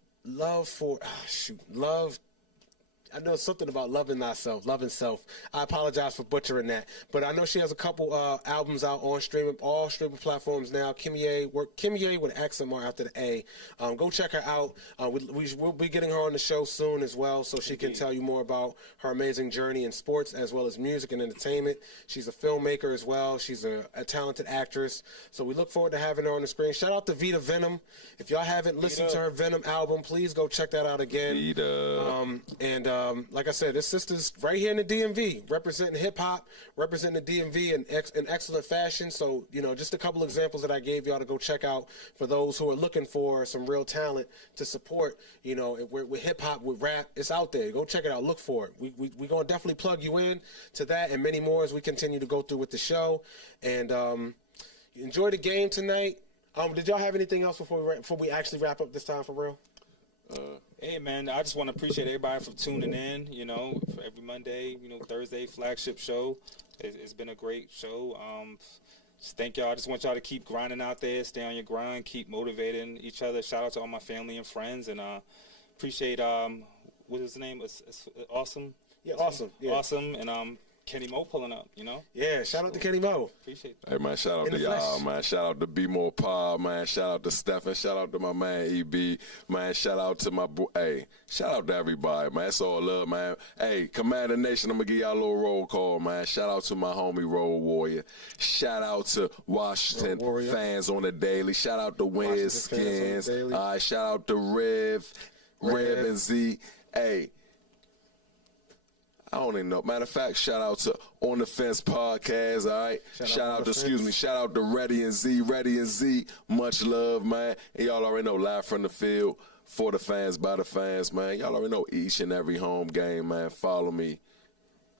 I know something about loving thyself, loving self. I apologize for butchering that, but I know she has a couple albums out on all streaming platforms now. Kimmy Ye with an accent mark after the A. Go check her out. We'll be getting her on the show soon as well, so she can tell you more about her amazing journey in sports as well as music and entertainment. She's a filmmaker as well. She's a talented actress, so we look forward to having her on the screen. Shout out to Vita Venom. If y'all haven't listened to her Venom album, please go check that out again. Vita. Like I said, this sister's right here in the DMV, representing hip-hop, representing the DMV in excellent fashion. So, just a couple examples that I gave y'all to go check out for those who are looking for some real talent to support, with hip-hop, with rap. It's out there. Go check it out. Look for it. We're going to definitely plug you in to that and many more as we continue to go through with the show. And enjoy the game tonight. Did y'all have anything else before we actually wrap up this time for real? Hey, man, I just want to appreciate everybody for tuning in, for every Monday, Thursday flagship show. It's been a great show. Just thank y'all. I just want y'all to keep grinding out there, stay on your grind, keep motivating each other. Shout out to all my family and friends, and appreciate, what is his name? Awesome? Yeah, Awesome. Yeah. Awesome, and Kenny Mo pulling up, Yeah, shout out to Kenny Mo. Appreciate that. Hey, man, shout out to y'all, man. Shout out to BMorePod, man. Shout out to Stephen. Shout out to my man, EB. Man, shout out to my boy. Hey, shout out to everybody, man. It's all love, man. Hey, Commander Nation, I'm going to give y'all a little roll call, man. Shout out to my homie, Road Warrior. Shout out to Washington fans on the daily. Shout out to Wiz Skins. Shout out to Rev and Z. Hey, I don't even know. Matter of fact, shout out to On the Fence Podcast, all right? Shout out to Ready and Z. Much love, man. And y'all already know, live from the field, for the fans, by the fans, man. Y'all already know each and every home game, man. Follow me,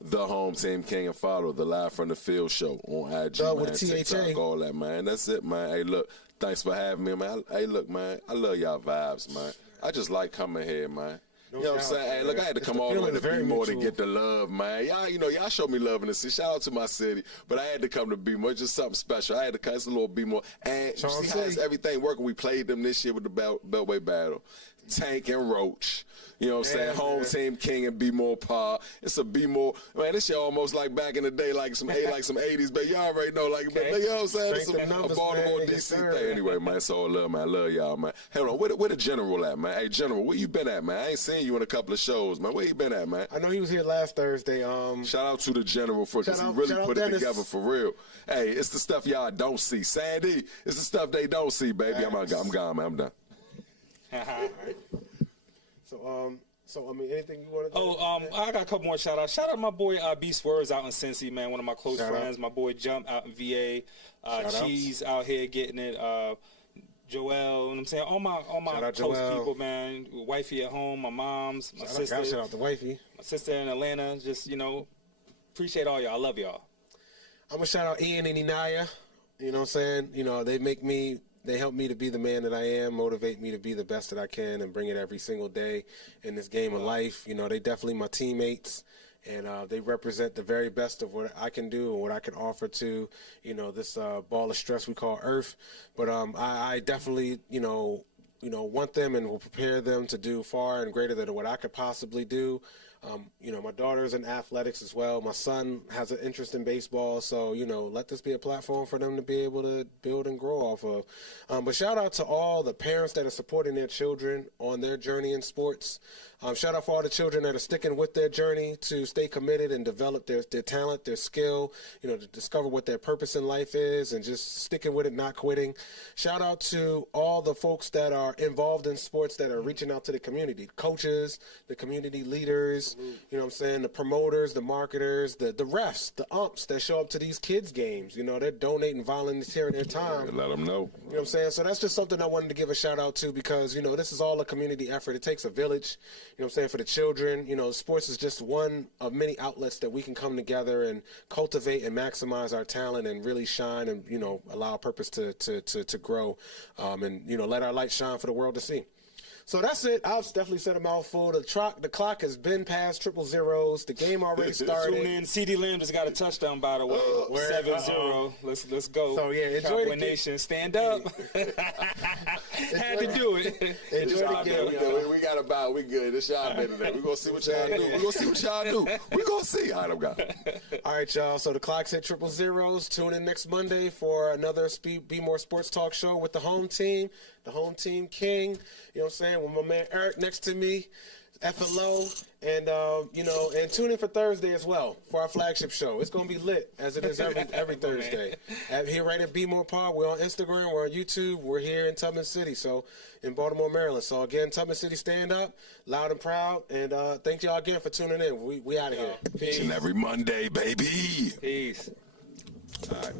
the Home Team King, and follow the Live from the Field show on IG, man, with the TikTok, THA. all that, man. That's it, man. Hey, look, thanks for having me, man. Hey, look, man, I love y'all vibes, man. I just like coming here, man. You know what I'm saying? Hey, look, I had to come all the way to BMore to get the love, man. Y'all, y'all show me love in the city. Shout out to my city. But I had to come to BMore. It's just something special. I had to come. It's a little BMore. And you see how everything working. We played them this year with the Beltway battle. Tank and Roach. You know what I'm saying? Home Team King and BMorePod. It's a BMore. Man, this shit almost like back in the day, like some 80s, but y'all already know, like, you know what I'm saying? It's a Baltimore, D.C. thing. Anyway, man, it's all love, man. I love y'all, man. Hold on, where the General at, man? Hey, General, where you been at, man? I ain't seen you in a couple of shows, man. Where you been at, man? I know he was here last Thursday. Shout out to the General because he really put it together for real. Hey, it's the stuff y'all don't see. Sandy, it's the stuff they don't see, baby. I'm gone, man. I'm done. So, I mean, anything you want to do? I got a couple more shout outs. Shout out to my boy B Swerves out in Cincy, man. One of my close friends. My boy Jump out in VA. Cheese out here getting it. Joel, you know what I'm saying? All my close people, man. Wifey at home, my mom's, my sister. Shout out to wifey. My sister in Atlanta. Just, appreciate all y'all. I love y'all. I'm going to shout out Ian and Inaya. You know what I'm saying? They help me to be the man that I am, motivate me to be the best that I can, and bring it every single day in this game of life. They definitely my teammates, and they represent the very best of what I can do and what I can offer to, this ball of stress we call Earth. But I definitely, want them and will prepare them to do far and greater than what I could possibly do. My daughter's in athletics as well. My son has an interest in baseball, so, let this be a platform for them to be able to build and grow off of. But shout out to all the parents that are supporting their children on their journey in sports. Shout out for all the children that are sticking with their journey to stay committed and develop their talent, their skill, to discover what their purpose in life is and just sticking with it, not quitting. Shout out to all the folks that are involved in sports that are reaching out to the community, coaches, the community leaders, the promoters, the marketers, the refs, the umps that show up to these kids' games. They're donating, volunteering their time. Let them know. You know what I'm saying? So that's just something I wanted to give a shout out to because, this is all a community effort. It takes a village. For the children, sports is just one of many outlets that we can come together and cultivate and maximize our talent and really shine and, allow purpose to grow and, let our light shine for the world to see. So that's it. I've definitely said a mouthful. The clock has been past 000s. The game already started. Tune in. CD Lamb just got a touchdown, by the way. 7-0. Let's go. So, yeah, enjoy Cowboy Nation. Stand up. Had to do it. Enjoy the game. We got a bow. We good. It's y'all better than that. We're going to see what y'all do. We're going to see what y'all do. We're going to see. All right, I'm gone. All right, y'all. So the clock's hit 000s. Tune in next Monday for another BMore Sports Talk show with the home team, the home team king. You know what I'm saying? With my man Eric next to me, F.L.O, and and tune in for Thursday as well for our flagship show. It's gonna be lit as it is every Thursday. Here right at BMorePod. We're on Instagram. We're on YouTube. We're here in Tubman City, so in Baltimore, Maryland. So again, Tubman City, stand up, loud and proud, and thank y'all again for tuning in. We out of here. Each and every Monday, baby. Peace. All right.